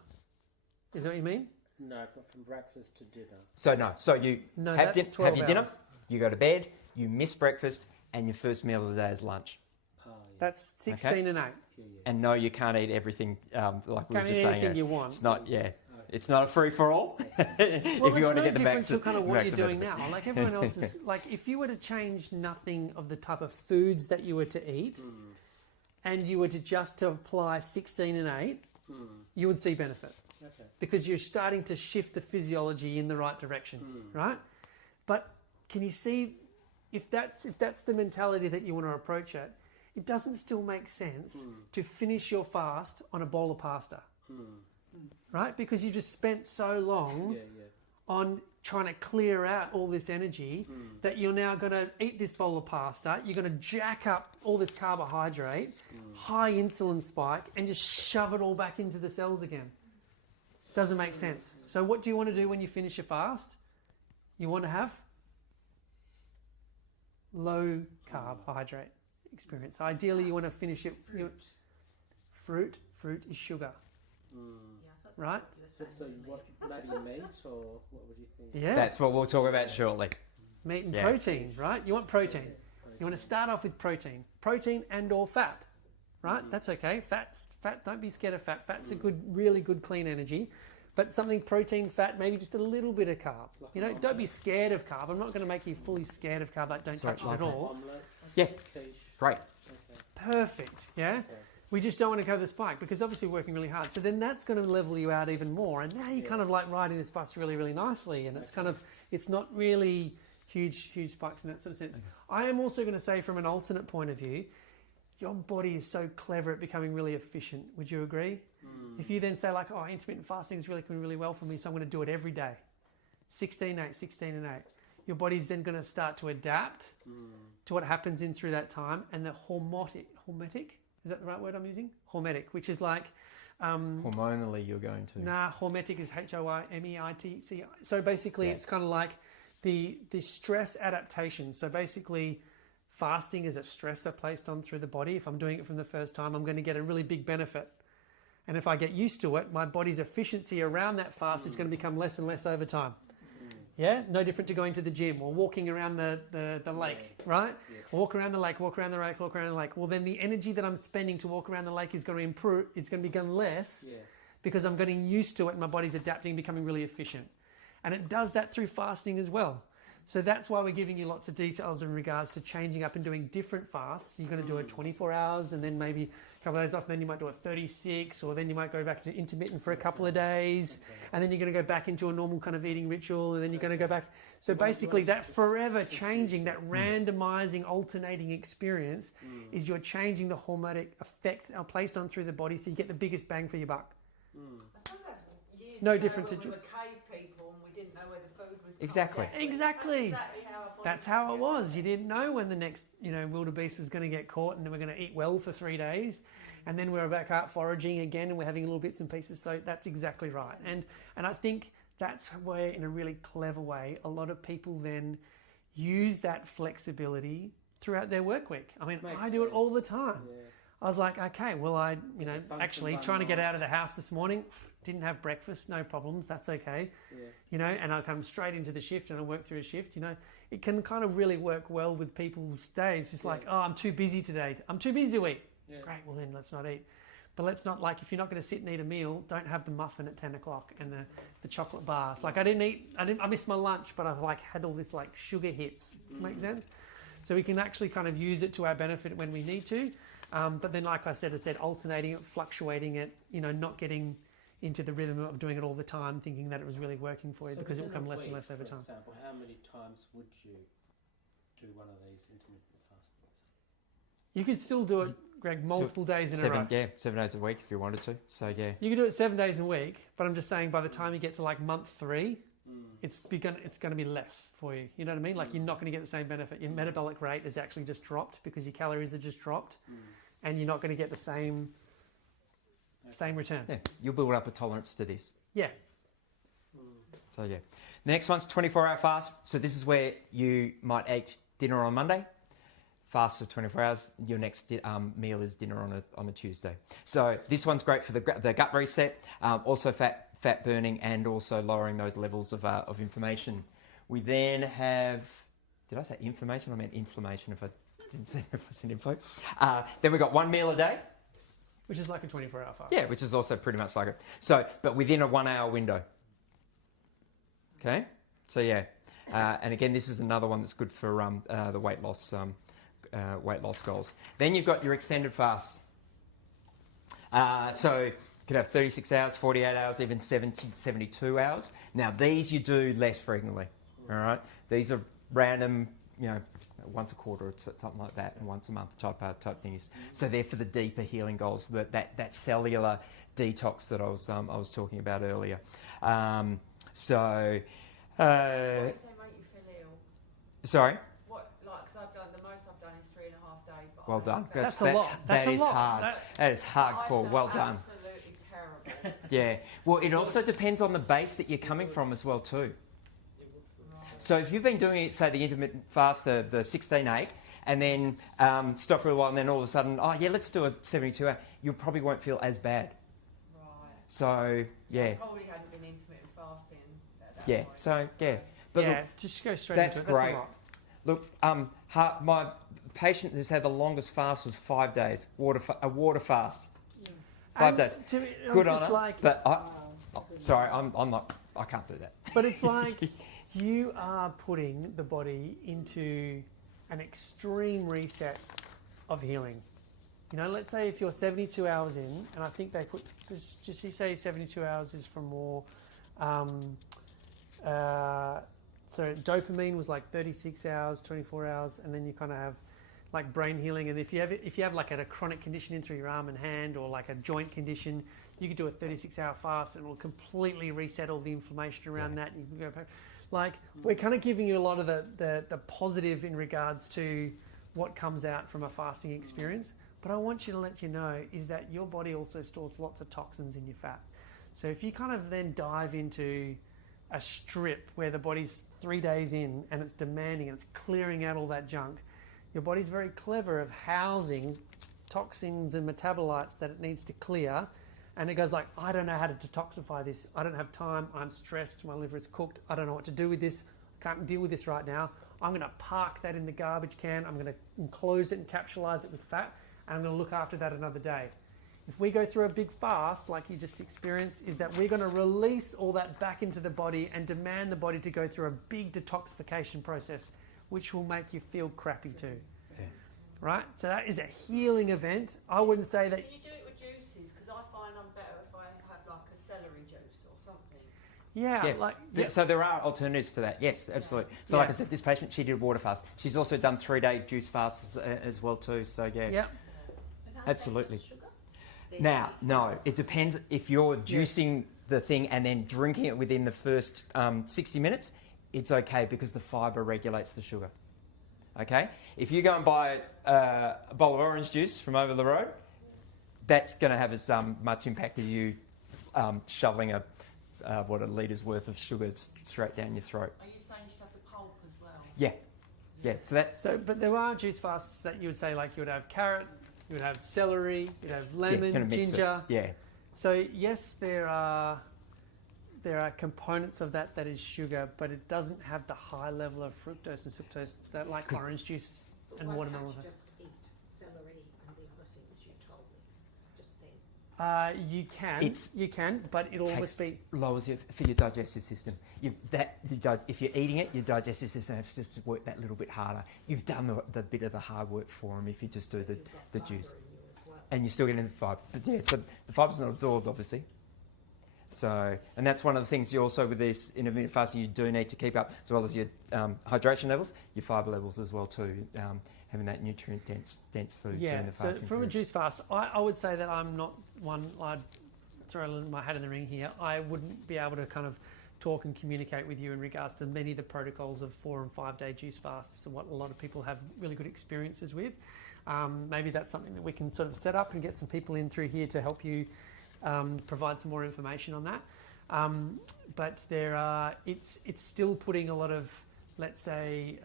Is that what you mean? No, from breakfast to dinner. So you have that's 12 your dinner, hours. you go to bed, you miss breakfast, and your first meal of the day is lunch. Oh, yeah. That's 16 Okay. and 8. Yeah. And no, you can't eat everything like we were Can't just eat saying. anything you want. It's not, it's not a free-for-all. Well, if you it's want to no get the different max to kind of what max you're doing benefit. now. Like everyone else is, like if you were to change nothing of the type of foods that you were to eat, and you were to just to apply 16 and 8, you would see benefit. Okay. Because you're starting to shift the physiology in the right direction, right? But can you see, if that's the mentality that you want to approach it, it doesn't still make sense to finish your fast on a bowl of pasta, right? Because you just spent so long on trying to clear out all this energy that you're now going to eat this bowl of pasta, you're going to jack up all this carbohydrate, high insulin spike, and just shove it all back into the cells again. Doesn't make sense. So what do you want to do when you finish your fast? You want to have low carbohydrate experience. Ideally, you want to finish it. Fruit is sugar, Yeah, I thought right? that's what you So were saying. what, maybe meat, or what would you think? Yeah, That's what we'll talk about shortly. meat and Yeah. protein, right? You want protein. You want to start off with protein and or fat, right? That's okay. Fat. Don't be scared of fat. Fat's a really good, clean energy. But something protein, fat, maybe just a little bit of carb. Don't be scared of carb. I'm not going to make you fully scared of carb. Like, don't touch it at all. Omelette? Yeah. Quiche? Great. Okay. Perfect. Yeah. We just don't want to go the spike, because obviously we're working really hard. So then that's going to level you out even more. And now you're kind of like riding this bus really, really nicely. And it's kind of, it's not really huge spikes in that sort of sense. I am also going to say, from an alternate point of view, your body is so clever at becoming really efficient. Would you agree? If you then say like, oh, intermittent fasting is really coming really well for me, so I'm going to do it every day. 16 and 8. Your body's then going to start to adapt to what happens in through that time. And the hormetic, is that the right word I'm using? Hormetic, which is like... Hormonally, you're going to. Hormetic is HORMEITC. So basically, it's kind of like the stress adaptation. So basically, fasting is a stressor placed on through the body. If I'm doing it from the first time, I'm going to get a really big benefit. And if I get used to it, my body's efficiency around that fast is going to become less and less over time. Yeah, no different to going to the gym or walking around the lake, right? Yeah. Walk around the lake, walk around the lake, walk around the lake. Well, then the energy that I'm spending to walk around the lake is going to improve. It's going to become less Yeah. because I'm getting used to it and my body's adapting, becoming really efficient. And it does that through fasting as well. So that's why we're giving you lots of details in regards to changing up and doing different fasts. You're going to do it 24 hours and then maybe a couple of days off, and then you might do it 36, or then you might go back to intermittent for a couple of days, and then you're going to go back into a normal kind of eating ritual, and then you're going to go back. So basically that forever changing, that randomizing, alternating experience is you're changing the hormetic effect placed on through the body so you get the biggest bang for your buck. I suppose that's years No ago different when to we were cave people and we didn't know where the food was. Exactly. Exactly. That's exactly how our bodies That's how it work. was. You didn't know when the next, wildebeest was going to get caught, and then we're going to eat well for 3 days, and then we're back out foraging again, and we're having little bits and pieces. So that's exactly right. And I think that's where, in a really clever way, a lot of people then use that flexibility throughout their work week. I mean, Makes I do it all the sense. time. Yeah. I was like, okay, well, function actually by trying to get night. out of the house this morning, didn't have breakfast, no problems, that's okay. Yeah. And I'll come straight into the shift and I'll work through a shift. It can kind of really work well with people's days. It's like, oh, I'm too busy today. I'm too busy to eat. Yeah. Great, well then let's not eat. But let's not, like, if you're not going to sit and eat a meal, don't have the muffin at 10 o'clock and the chocolate bar. It's like, I missed my lunch, but I've had all this sugar hits. Make sense? So we can actually kind of use it to our benefit when we need to. But then, like I said, alternating it, fluctuating it, not getting into the rhythm of doing it all the time, thinking that it was really working for you, So because it will within come a less and week, less over for time. example, how many times would you do one of these intermittent fastings? You could still do it, Greg, multiple days in a row. 7 days a week if you wanted to. So yeah. You could do it 7 days a week, but I'm just saying by the time you get to month 3, it's going to be less for you. You know what I mean? You're not going to get the same benefit. Your metabolic rate is actually just dropped because your calories are just dropped, and you're not going to get the same return. Yeah, you'll build up a tolerance to this. Yeah. So yeah. The next one's 24-hour fast. So this is where you might eat dinner on Monday, fast for 24 hours. Your next meal is dinner on a Tuesday. So this one's great for the gut reset, also fat burning, and also lowering those levels of inflammation. We then have, did I say information? I meant inflammation if I didn't say if I said info. Then we've got 1 meal a day. Which is like a 24-hour fast. Yeah, which is also pretty much like it. So, but within a 1 hour window. Okay? So yeah. And again, this is another one that's good for the weight loss goals. Then you've got your extended fasts. So you could have 36 hours, 48 hours, even 72 hours. Now, these you do less frequently. All right? These are random, once a quarter or something like that, and once a month type things. So they're for the deeper healing goals, that cellular detox that I was talking about earlier. What if they make you feel ill? Sorry. Because I've done, the most I've done is 3.5 days. But Well I done. felt- That's a lot. That's That a is lot. hard. That is I hardcore. felt Well done. Absolutely terrible. Yeah. Well, it also depends on the base that you're coming from as well too. So if you've been doing it, say the intermittent fast, the 16-8, and then stop for a while, and then all of a sudden, let's do a 72-hour, you probably won't feel as bad. Right. So yeah, Probably hadn't been intermittent fasting at that yeah. point. So yeah, but yeah, look, just go straight that's into it. great. A lot. Look, my patient who's had the longest fast was 5 days, a water fast. 5 And days. to me, it was Good on just her. But sorry, I'm not. I can't do that. But it's like you are putting the body into an extreme reset of healing. Let's say if you're 72 hours in, and I think they put, just you say 72 hours is for more, so dopamine was 36 hours, 24 hours, and then you kind of have brain healing. And if you have a chronic condition in through your arm and hand, or a joint condition, you could do a 36-hour fast and it will completely reset all the inflammation around that. You can go back. We're kind of giving you a lot of the positive in regards to what comes out from a fasting experience. But I want you to let you know is that your body also stores lots of toxins in your fat. So if you kind of then dive into a strip where the body's 3 days in and it's demanding and it's clearing out all that junk, your body's very clever of housing toxins and metabolites that it needs to clear, and it goes like, I don't know how to detoxify this. I don't have time. I'm stressed. My liver is cooked. I don't know what to do with this. I can't deal with this right now. I'm going to park that in the garbage can. I'm going to enclose it and capsulize it with fat, and I'm going to look after that another day. If we go through a big fast, like you just experienced, is that we're going to release all that back into the body and demand the body to go through a big detoxification process, which will make you feel crappy too. Yeah. Right? So that is a healing event. I wouldn't say that... Can you do it with juices? Because I find I'm better if I have like a celery juice or something. Yeah. So there are alternatives to that. Yes, absolutely. So Yeah. like I said, this patient, she did a water fast. She's also done 3-day juice fasts as well too. So yeah, Yeah. But aren't absolutely. they just sugar? Now, no, it depends if you're juicing the thing and then drinking it within the first 60 minutes, it's okay because the fibre regulates the sugar. Okay? If you go and buy a bowl of orange juice from over the road, that's going to have as much impact as you shoveling a litre's worth of sugar straight down your throat. Are you saying you should have the pulp as well? Yeah. Yeah, so that... So, but there are juice fasts that you would say, like you would have carrot, you would have celery, you'd have lemon, gonna mix it. ginger. Yeah. So yes, there are components of that is sugar, but it doesn't have the high level of fructose and fructose that like orange juice But and why watermelon. can't you just eat celery and the other things you told me just then? You can, but it'll always be... lowers it for your digestive system. If you're eating it, your digestive system has to just work that little bit harder. You've done the bit of the hard work for them if you just do the You've got fibre juice. in you as well. And you're still getting the fibre. But yeah, so the fibre's not absorbed, obviously. So, and that's one of the things you also with this intermittent fasting you do need to keep up, as well as your hydration levels, your fibre levels as well too. Having that nutrient dense food Yeah, during the so fasting from a period. juice fast, I would say that I'm not one, I'd throw my hat in the ring here. I wouldn't be able to kind of talk and communicate with you in regards to many of the protocols of 4 and 5 day juice fasts and what a lot of people have really good experiences with. Maybe that's something that we can sort of set up and get some people in through here to help you provide some more information on that. But it's still putting a lot of, let's say,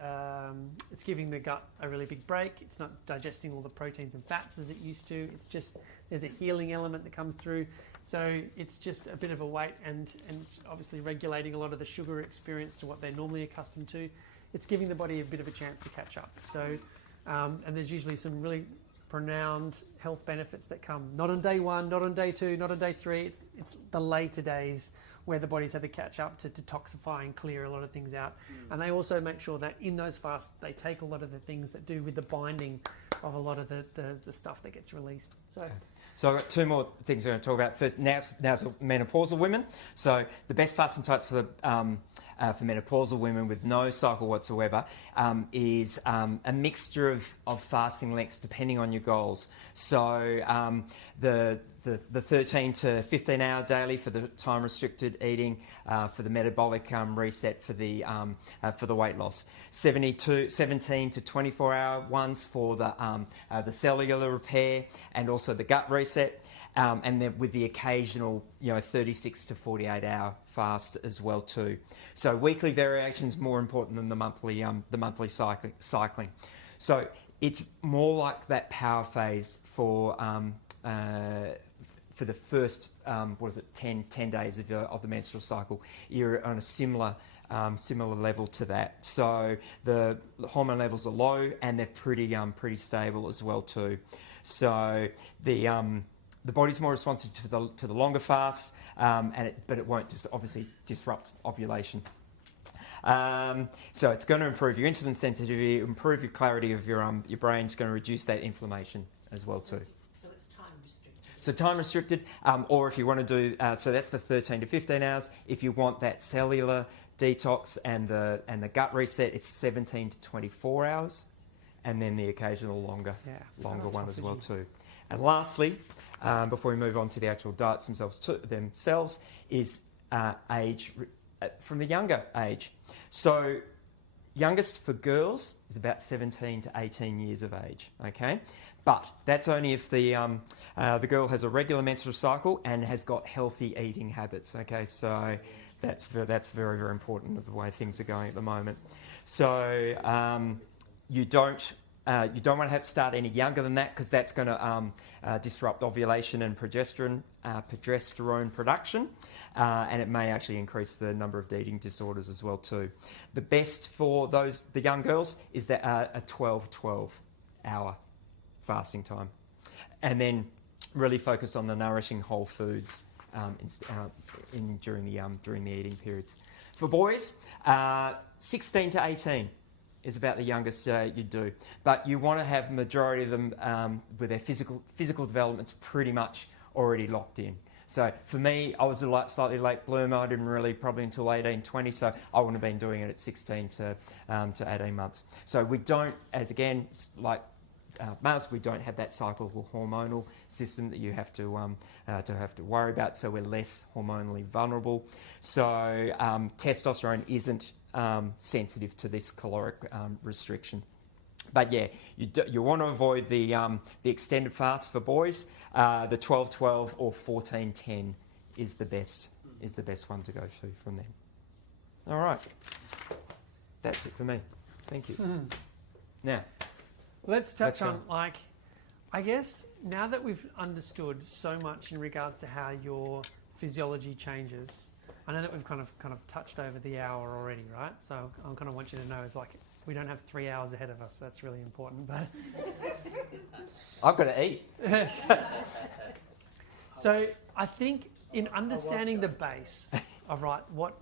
it's giving the gut a really big break. It's not digesting all the proteins and fats as it used to. It's just, there's a healing element that comes through. So it's just a bit of a wait and obviously regulating a lot of the sugar experience to what they're normally accustomed to. It's giving the body a bit of a chance to catch up. So, and there's usually some really pronounced health benefits that come. Not on day 1, not on day 2, not on day 3. It's the later days where the body's had to catch up to detoxify and clear a lot of things out. And they also make sure that in those fasts, they take a lot of the things that do with the binding of a lot of the stuff that gets released. So I've got 2 more things I'm going to talk about. First, now's menopausal women. So the best fasting types for menopausal women with no cycle whatsoever is a mixture of fasting lengths depending on your goals. So the 13 to 15 hour daily for the time restricted eating, for the metabolic reset for the weight loss. 17 to 24 hour ones for the cellular repair and also the gut reset. And then with the occasional, 36 to 48 hour fast as well too. So weekly variation is more important than the monthly cycling. So it's more like that power phase for the first 10 days of the menstrual cycle. You're on a similar level to that. So the hormone levels are low and they're pretty stable as well too. So the body's more responsive to the longer fasts, but it won't obviously disrupt ovulation. So it's going to improve your insulin sensitivity, improve your clarity of your brain. It's going to reduce that inflammation as well too. So it's time restricted. So time restricted, or if you want to do, so that's the 13 to 15 hours. If you want that cellular detox and the gut reset, it's 17 to 24 hours, and then the occasional longer one as well too. And lastly, before we move on to the actual diets themselves, is age from the younger age. So youngest for girls is about 17 to 18 years of age, okay? But that's only if the girl has a regular menstrual cycle and has got healthy eating habits, okay? So that's very, very important of the way things are going at the moment. So you don't want to have to start any younger than that because that's going to disrupt ovulation and progesterone progesterone production, and it may actually increase the number of eating disorders as well too. The best for the young girls is that a 12-12 hour fasting time, and then really focus on the nourishing whole foods during the eating periods. For boys, 16 to 18 is about the youngest you do, but you want to have majority of them with their physical developments pretty much already locked in. So for me, I was a slightly late bloomer. I didn't really probably until 18, 20, so I wouldn't have been doing it at 16 to 18 months. So we don't, as again, like males, we don't have that cyclical hormonal system that you have to worry about, so we're less hormonally vulnerable. So testosterone isn't sensitive to this caloric restriction. But yeah, you want to avoid the extended fast for boys. The 12-12 or 14-10 is the best one to go to from them. All right, that's it for me. Thank you. Now, let's touch on I guess now that we've understood so much in regards to how your physiology changes. I know that we've kind of touched over the hour already, right? So I kind of want you to know is like we don't have 3 hours ahead of us. That's really important. But I've got to eat. So I think in understanding the base of what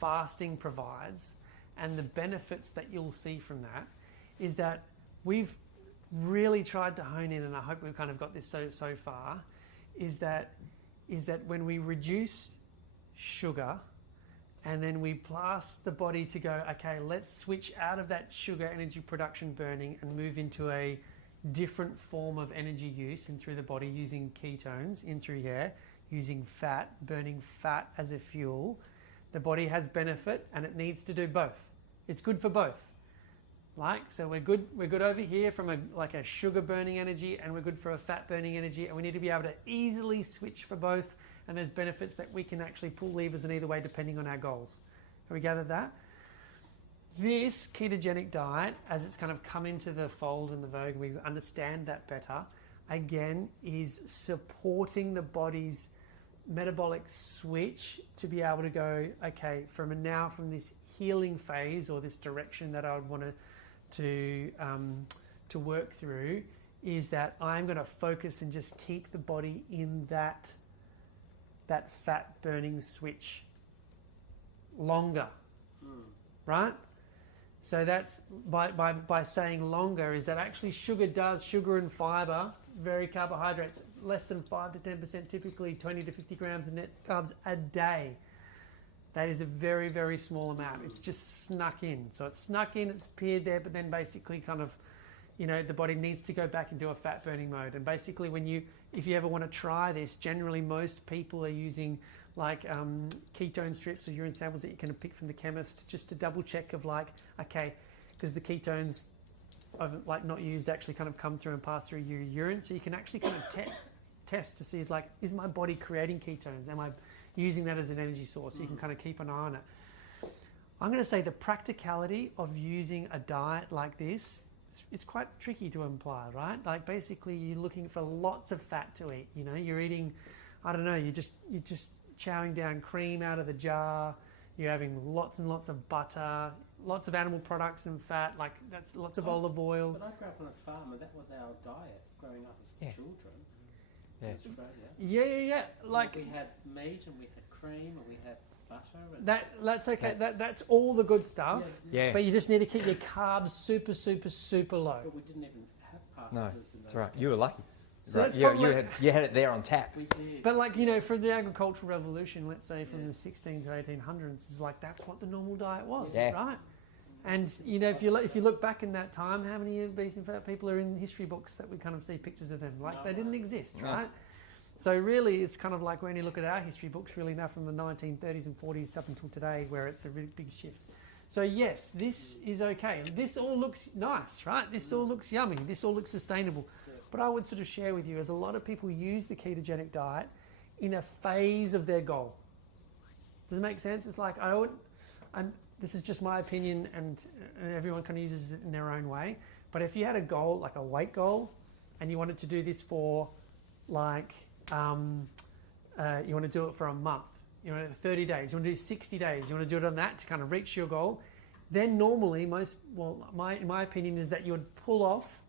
fasting provides and the benefits that you'll see from that is that we've really tried to hone in, and I hope we've kind of got this so far, is that when we reduce sugar and then we ask the body to go, okay, let's switch out of that sugar energy production burning and move into a different form of energy use in through the body using ketones in through here, using fat, burning fat as a fuel. The body has benefit and it needs to do both. It's good for both. So we're good over here from a sugar burning energy, and we're good for a fat burning energy, and we need to be able to easily switch for both, and there's benefits that we can actually pull levers in either way depending on our goals. Have we gathered that? This ketogenic diet, as it's kind of come into the fold and the vogue, we understand that better, again, is supporting the body's metabolic switch to be able to go, okay, from this healing phase or this direction that I would want to work through, is that I'm going to focus and just keep the body in that fat burning switch longer, right? So that's by saying longer is that actually sugar and fiber, very carbohydrates, less than 5 to 10%, typically 20 to 50 grams of net carbs a day. That is a very, very small amount. It's just snuck in. So it's snuck in, it's appeared there, but then basically kind of, the body needs to go back into a fat burning mode. And basically if you ever want to try this, generally most people are using ketone strips or urine samples that you can pick from the chemist just to double check of okay, because the ketones not used actually kind of come through and pass through your urine. So you can actually kind of test to see is my body creating ketones? Am I using that as an energy source? So you can kind of keep an eye on it. I'm going to say the practicality of using a diet like this, it's quite tricky to imply, right? Basically you're looking for lots of fat to eat. You're eating, I don't know, you're just chowing down cream out of the jar. You're having lots and lots of butter, lots of animal products and fat, that's lots of olive oil. But I grew up on a farm and that was our diet growing up as children in Australia. Yeah. We had meat and we had cream and we had butter. And that's okay. That's all the good stuff. Yeah. But you just need to keep your carbs super, super, super low. But we didn't even have pastas. No, in that's those right. days. You were lucky. So right. that's You had it there on tap. We did. But for the agricultural revolution, let's say from the 16 to 1800s, is that's what the normal diet was, right? And if you look back in that time, how many obese and fat people are in history books that we kind of see pictures of them? They didn't exist, right? So really, it's kind of like when you look at our history books, really now from the 1930s and 40s up until today, where it's a really big shift. So yes, this is okay. This all looks nice, right? This all looks yummy. This all looks sustainable. But I would sort of share with you, as a lot of people use the ketogenic diet in a phase of their goal. Does it make sense? It's and this is just my opinion, and everyone kind of uses it in their own way. But if you had a goal, like a weight goal, and you wanted to do this for you want to do it for a month, you know, 30 days, you want to do 60 days, you want to do it on that to kind of reach your goal, then normally in my opinion is that you would pull off,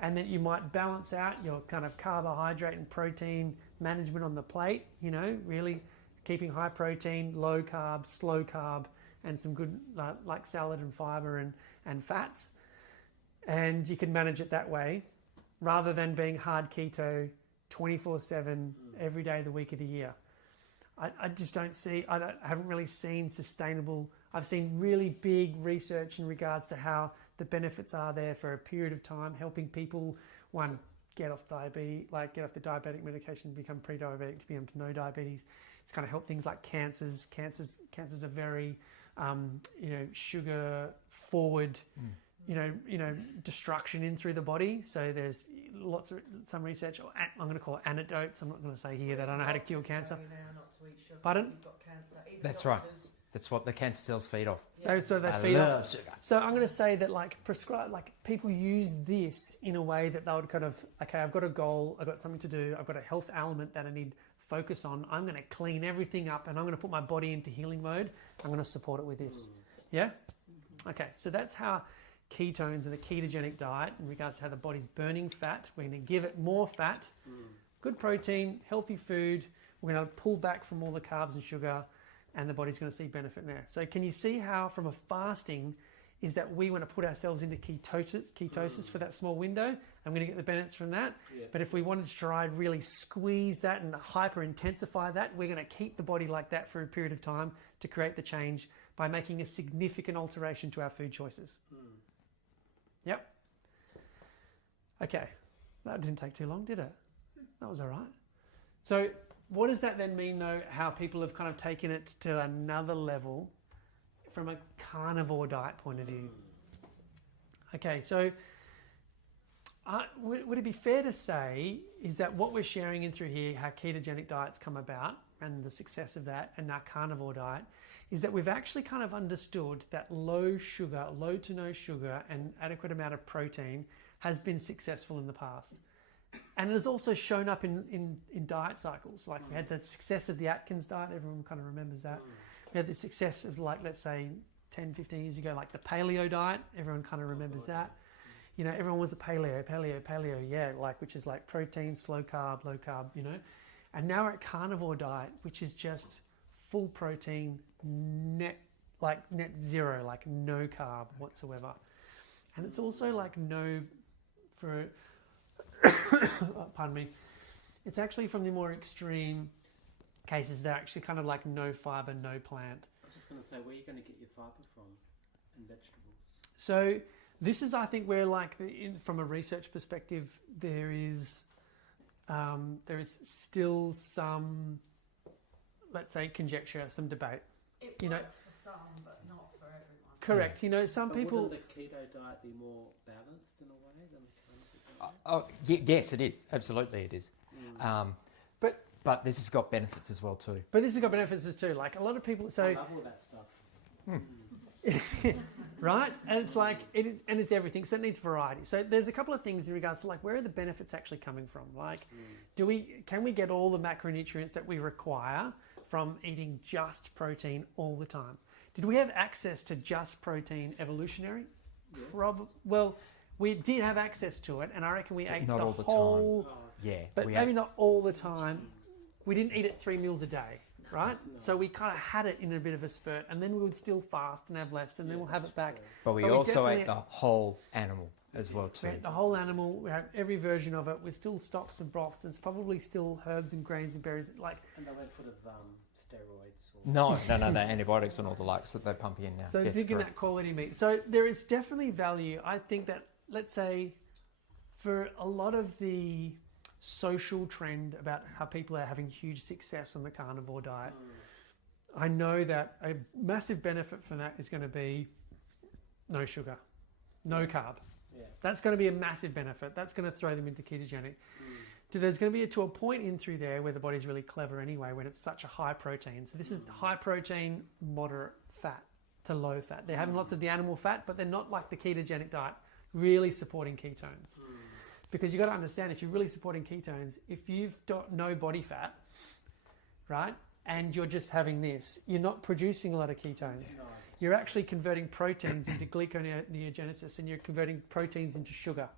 and then you might balance out your kind of carbohydrate and protein management on the plate, you know, really keeping high protein, low carb, slow carb, and some good like salad and fiber and fats. And you can manage it that way rather than being hard keto 24/7 every day of the week of the year. I just don't see, I haven't really seen sustainable. I've seen really big research in regards to how the benefits are there for a period of time, helping people, one, get off diabetes, like get off the diabetic medication, become pre-diabetic, to be able to no diabetes. It's kind of helped things like cancers. Cancers are very, sugar forward, destruction in through the body. So there's some research, or I'm going to call it anecdotes. I'm not going to say here that I know how to cure cancer. Pardon? That's right. That's what the cancer cells feed off. Yeah. So they feed off sugar. So I'm going to say that people use this in a way that they would kind of, okay, I've got a goal, I've got something to do, I've got a health element that I need focus on. I'm going to clean everything up and I'm going to put my body into healing mode. I'm going to support it with this. Yeah? Okay, so that's how ketones and the ketogenic diet, in regards to how the body's burning fat, we're going to give it more fat, good protein, healthy food. We're going to pull back from all the carbs and sugar, and the body's going to see benefit there. So can you see how from a fasting is that we want to put ourselves into ketosis for that small window? I'm going to get the benefits from that. Yeah. But if we wanted to try and really squeeze that and hyper intensify that, we're going to keep the body like that for a period of time to create the change by making a significant alteration to our food choices. Yep. Okay. That didn't take too long, did it? That was all right. So what does that then mean, though, how people have kind of taken it to another level from a carnivore diet point of view? Okay, so would it be fair to say is that what we're sharing in through here, how ketogenic diets come about and the success of that, and our carnivore diet, is that we've actually kind of understood that low to no sugar and adequate amount of protein has been successful in the past. And it has also shown up in diet cycles. Like we had the success of the Atkins diet, everyone kind of remembers that. We had the success of, like, let's say 10, 15 years ago, like the paleo diet, everyone kind of remembers that. You know, everyone was a paleo, yeah, like, which is like protein, low carb, you know. And now we're at carnivore diet, which is just full protein, net zero, like no carb whatsoever. And it's also like pardon me, it's actually from the more extreme cases, they're actually kind of like no fiber, no plant. I was just going to say, where are you going to get your fiber from and vegetables? So this is, I think, where, like, from a research perspective, there is still some, let's say, conjecture, some debate. It works for some, but not for everyone. Correct. You know, some people. Wouldn't the keto diet be more balanced in a way than the yes, it is. Absolutely, it is. But this has got benefits as well too. But this has got benefits as too. Like a lot of people. So I love all that stuff. Right, and it's like it's everything. So it needs variety. So there's a couple of things in regards to, like, where are the benefits actually coming from? Like, can we get all the macronutrients that we require from eating just protein all the time? Did we have access to just protein evolutionary? Yes. Well, we did have access to it, and I reckon we ate not the all the whole. time. Yeah, but maybe not all the time. We didn't eat it 3 meals a day, right? No. So we kind of had it in a bit of a spurt, and then we would still fast and have less, and then we'll have it back. But we also ate the whole animal as well too. We ate the whole animal. We had every version of it. With still stocks and broths, and it's probably still herbs and grains and berries. Like, and they went for the steroids. No, the antibiotics and all the likes that they pump in now. So yes, digging that quality meat. So there is definitely value. I think that, let's say, for a lot of the social trend about how people are having huge success on the carnivore diet, I know that a massive benefit from that is going to be no sugar, no carb. Yeah. That's going to be a massive benefit. That's going to throw them into ketogenic. There's going to be to a point in through there where the body's really clever anyway, when it's such a high protein. So this is high protein, moderate fat to low fat. They're having lots of the animal fat, but they're not like the ketogenic diet, really supporting ketones. Because you've got to understand, if you're really supporting ketones, if you've got no body fat, right? And you're just having this, you're not producing a lot of ketones. You're actually converting proteins into gluconeogenesis, and you're converting proteins into sugar,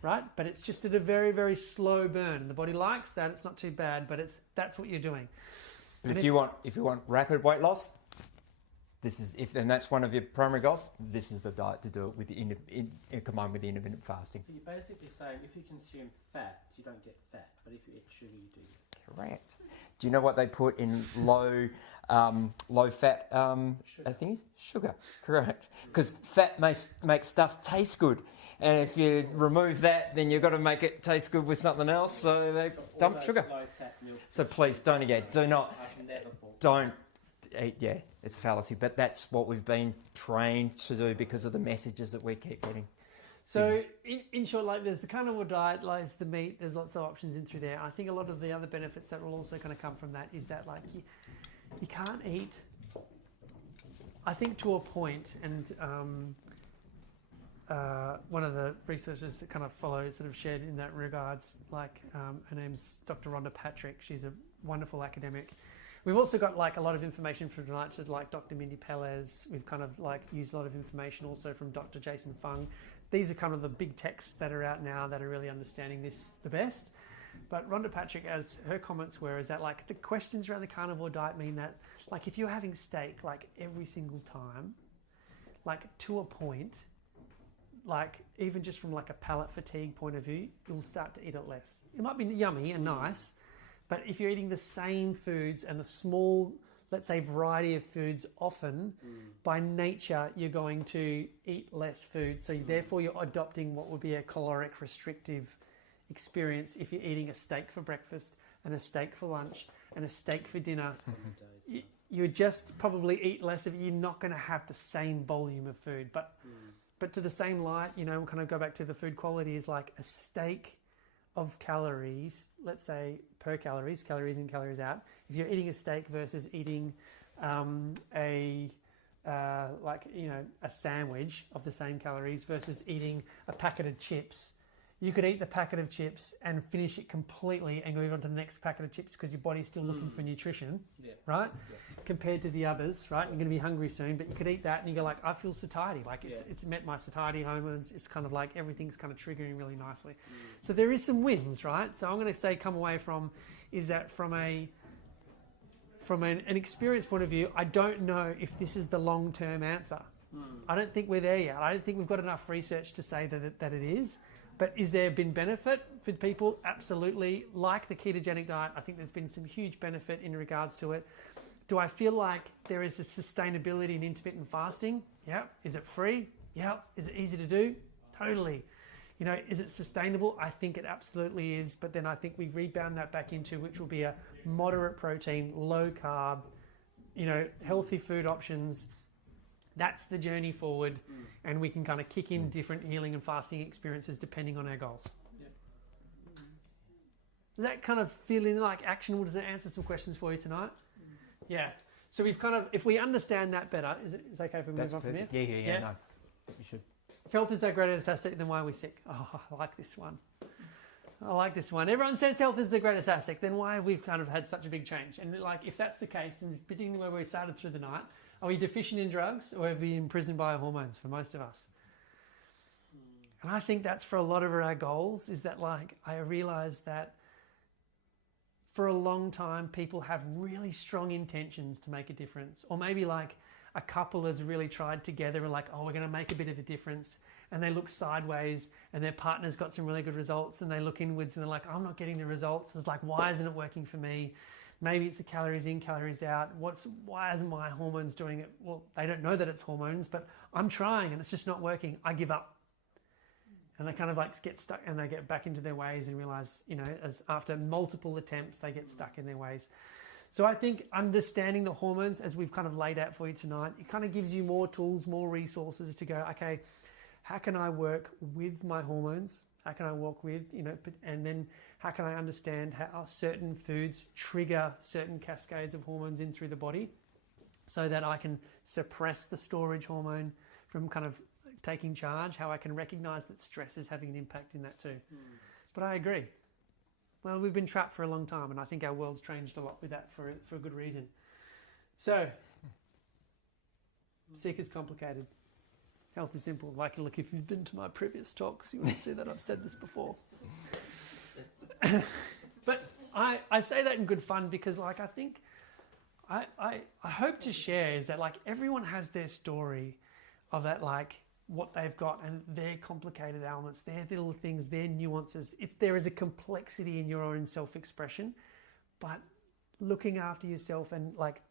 right? But it's just at a very, very slow burn, and the body likes that. It's not too bad, but that's what you're doing. But if you want rapid weight loss, and that's one of your primary goals, this is the diet to do it with combined with the intermittent fasting. So you're basically saying if you consume fat, you don't get fat, but if you eat sugar, you do get fat. Correct. Do you know what they put in low fat things? Sugar. Correct. Because fat makes stuff taste good. And if you remove that, then you've got to make it taste good with something else. So they dump sugar. So please don't eat. Yeah, it's a fallacy, but that's what we've been trained to do because of the messages that we keep getting. So in short, like there's the carnivore diet, like there's the meat, there's lots of options in through there. I think a lot of the other benefits that will also kind of come from that is that like you can't eat, I think to a point, and one of the researchers that kind of follows sort of shared in that regards, like her name's Dr. Rhonda Patrick. She's a wonderful academic. We've also got like a lot of information from tonight, so like Dr. Mindy Pelez. We've kind of like used a lot of information also from Dr. Jason Fung. These are kind of the big texts that are out now that are really understanding this the best. But Rhonda Patrick, as her comments were, is that like the questions around the carnivore diet mean that like if you're having steak like every single time, like to a point, like even just from like a palate fatigue point of view, you'll start to eat it less. It might be yummy and nice, but if you're eating the same foods and a small, let's say, variety of foods often, by nature, you're going to eat less food. So therefore, you're adopting what would be a caloric restrictive experience if you're eating a steak for breakfast and a steak for lunch and a steak for dinner. You would just probably eat less of it. You're not going to have the same volume of food. But to the same light, you know, we'll kind of go back to the food quality is like a steak of calories, let's say per calories in, calories out. If you're eating a steak versus eating a sandwich of the same calories versus eating a packet of chips, you could eat the packet of chips and finish it completely and move on to the next packet of chips because your body's still looking for nutrition, right? Yeah. Compared to the others, right? You're going to be hungry soon, but you could eat that and you go like, I feel satiety. Like it's met my satiety hormones. It's kind of like everything's kind of triggering really nicely. So there is some wins, right? So I'm going to say come away from is that from an experience point of view, I don't know if this is the long-term answer. I don't think we're there yet. I don't think we've got enough research to say that it is. But is there been benefit for people? Absolutely. Like the ketogenic diet, I think there's been some huge benefit in regards to it. Do I feel like there is a sustainability in intermittent fasting? Yeah. Is it free? Yeah. Is it easy to do? Totally. You know, is it sustainable? I think it absolutely is. But then I think we rebound that back into which will be a moderate protein, low carb, you know, healthy food options. That's the journey forward, and we can kind of kick in different healing and fasting experiences depending on our goals. Yep. Does that kind of feel like actionable? Does that answer some questions for you tonight? Yeah. So we've kind of, if we understand that better, is it okay if we move on from here? Yeah, no. We should. If health is our greatest asset, then why are we sick? Oh, I like this one. Everyone says health is the greatest asset, then why have we kind of had such a big change? And like, if that's the case, and particularly where we started through the night, are we deficient in drugs or are we imprisoned by our hormones for most of us? And I think that's for a lot of our goals is that like I realize that for a long time people have really strong intentions to make a difference. Or maybe like a couple has really tried together and like, oh, we're going to make a bit of a difference. And they look sideways and their partner's got some really good results and they look inwards and they're like, I'm not getting the results. It's like, why isn't it working for me? Maybe it's the calories in, calories out. Why isn't my hormones doing it? Well, they don't know that it's hormones, but I'm trying and it's just not working. I give up. And they kind of like get stuck and they get back into their ways and realize, you know, as after multiple attempts, they get stuck in their ways. So I think understanding the hormones as we've kind of laid out for you tonight, it kind of gives you more tools, more resources to go, okay, how can I work with my hormones? How can I walk with, you know, and then how can I understand how certain foods trigger certain cascades of hormones in through the body so that I can suppress the storage hormone from kind of taking charge, how I can recognize that stress is having an impact in that too. But I agree. Well, we've been trapped for a long time, and I think our world's changed a lot with that for a good reason. So, sick is complicated. Health is simple. Like, look, if you've been to my previous talks, you will see that I've said this before. But I say that in good fun because, like, I think I hope to share is that, like, everyone has their story of that, like, what they've got and their complicated elements, their little things, their nuances. If there is a complexity in your own self-expression, but looking after yourself and, like,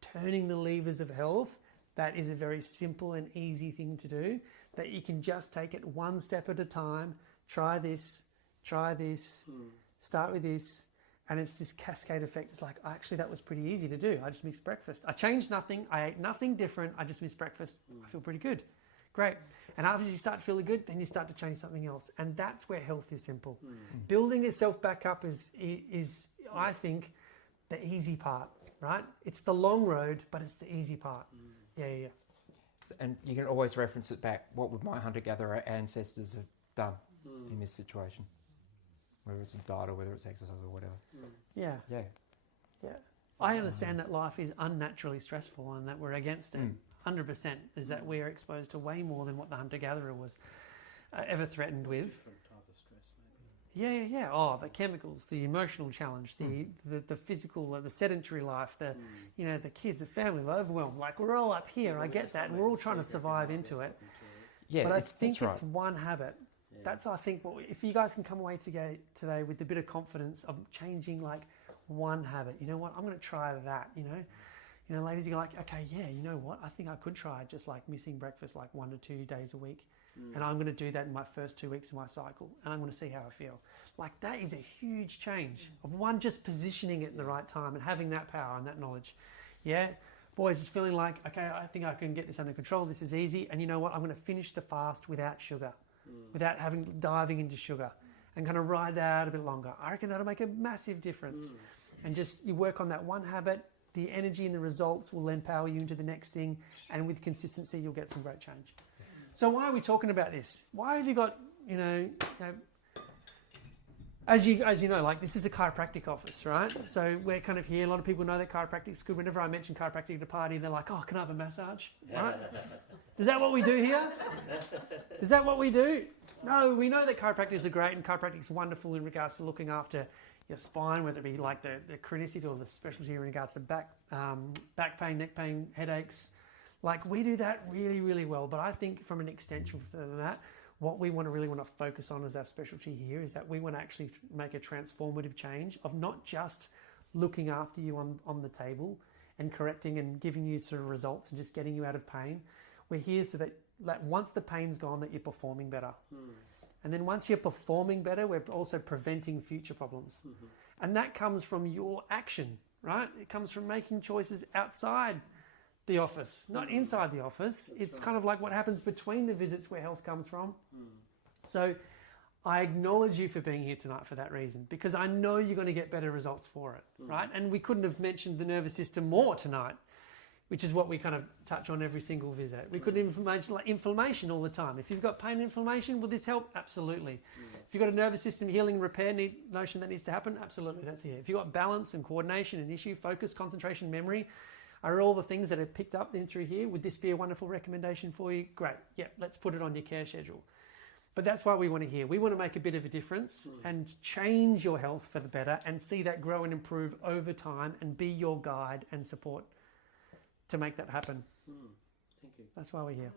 turning the levers of health, that is a very simple and easy thing to do, that you can just take it one step at a time. Try this, start with this, and it's this cascade effect. It's like, actually, that was pretty easy to do. I just missed breakfast. I changed nothing. I ate nothing different. I just missed breakfast. I feel pretty good. Great. And after you start feeling good, then you start to change something else. And that's where health is simple. Building yourself back up is I think, the easy part, right? It's the long road, but it's the easy part. Yeah. So, and you can always reference it back. What would my hunter-gatherer ancestors have done in this situation? Whether it's a diet or whether it's exercise or whatever. Yeah. I understand that life is unnaturally stressful and that we're against it. 100% is that we are exposed to way more than what the hunter-gatherer was ever threatened with. Different type of stress, maybe. Yeah. Oh, the chemicals, the emotional challenge, the physical, the sedentary life, the kids, the family, the overwhelm. Like, we're all up here. I get that, and we're all trying to survive into it. Yeah, but I think that's it's one habit. That's, I think, if you guys can come away today with a bit of confidence of changing, like, one habit. You know what? I'm going to try that. You know, ladies, you're like, okay, yeah, you know what? I think I could try just, like, missing breakfast like 1 to 2 days a week. And I'm going to do that in my first 2 weeks of my cycle. And I'm going to see how I feel. Like, that is a huge change of one just positioning it in the right time and having that power and that knowledge. Yeah. Boys, just feeling like, okay, I think I can get this under control. This is easy. And you know what? I'm going to finish the fast without sugar, without diving into sugar, and kind of ride that out a bit longer. I reckon that'll make a massive difference. And just, you work on that one habit, the energy and the results will then power you into the next thing. And with consistency, you'll get some great change. So why are we talking about this? Why have you got, as you know, like, this is a chiropractic office, right? So we're kind of here. A lot of people know that chiropractic's good. Whenever I mention chiropractic at a party, they're like, oh, can I have a massage? Right? Is that what we do here? Is that what we do? No, we know that chiropractors are great, and chiropractic's wonderful in regards to looking after your spine, whether it be like the chronicity or the specialty in regards to back pain, neck pain, headaches. Like, we do that really, really well. But I think from an extension further than that, what we really want to focus on as our specialty here is that we want to actually make a transformative change of not just looking after you on the table and correcting and giving you sort of results and just getting you out of pain. We're here so that once the pain's gone, that you're performing better. And then once you're performing better, we're also preventing future problems. And that comes from your action, right? It comes from making choices outside the office, not inside the office. It's kind of like what happens between the visits where health comes from. So I acknowledge you for being here tonight for that reason, because I know you're going to get better results for it, right? And we couldn't have mentioned the nervous system more tonight, which is what we kind of touch on every single visit. We couldn't even mention, like, inflammation all the time. If you've got pain and inflammation, will this help? Absolutely. If you've got a nervous system healing and repair notion that needs to happen, absolutely, that's here. If you've got balance and coordination and issue, focus, concentration, memory, are all the things that are picked up in through here. Would this be a wonderful recommendation for you? Great. Yeah, let's put it on your care schedule. But that's why we want to hear. We want to make a bit of a difference and change your health for the better and see that grow and improve over time and be your guide and support to make that happen. Thank you. That's why we're here.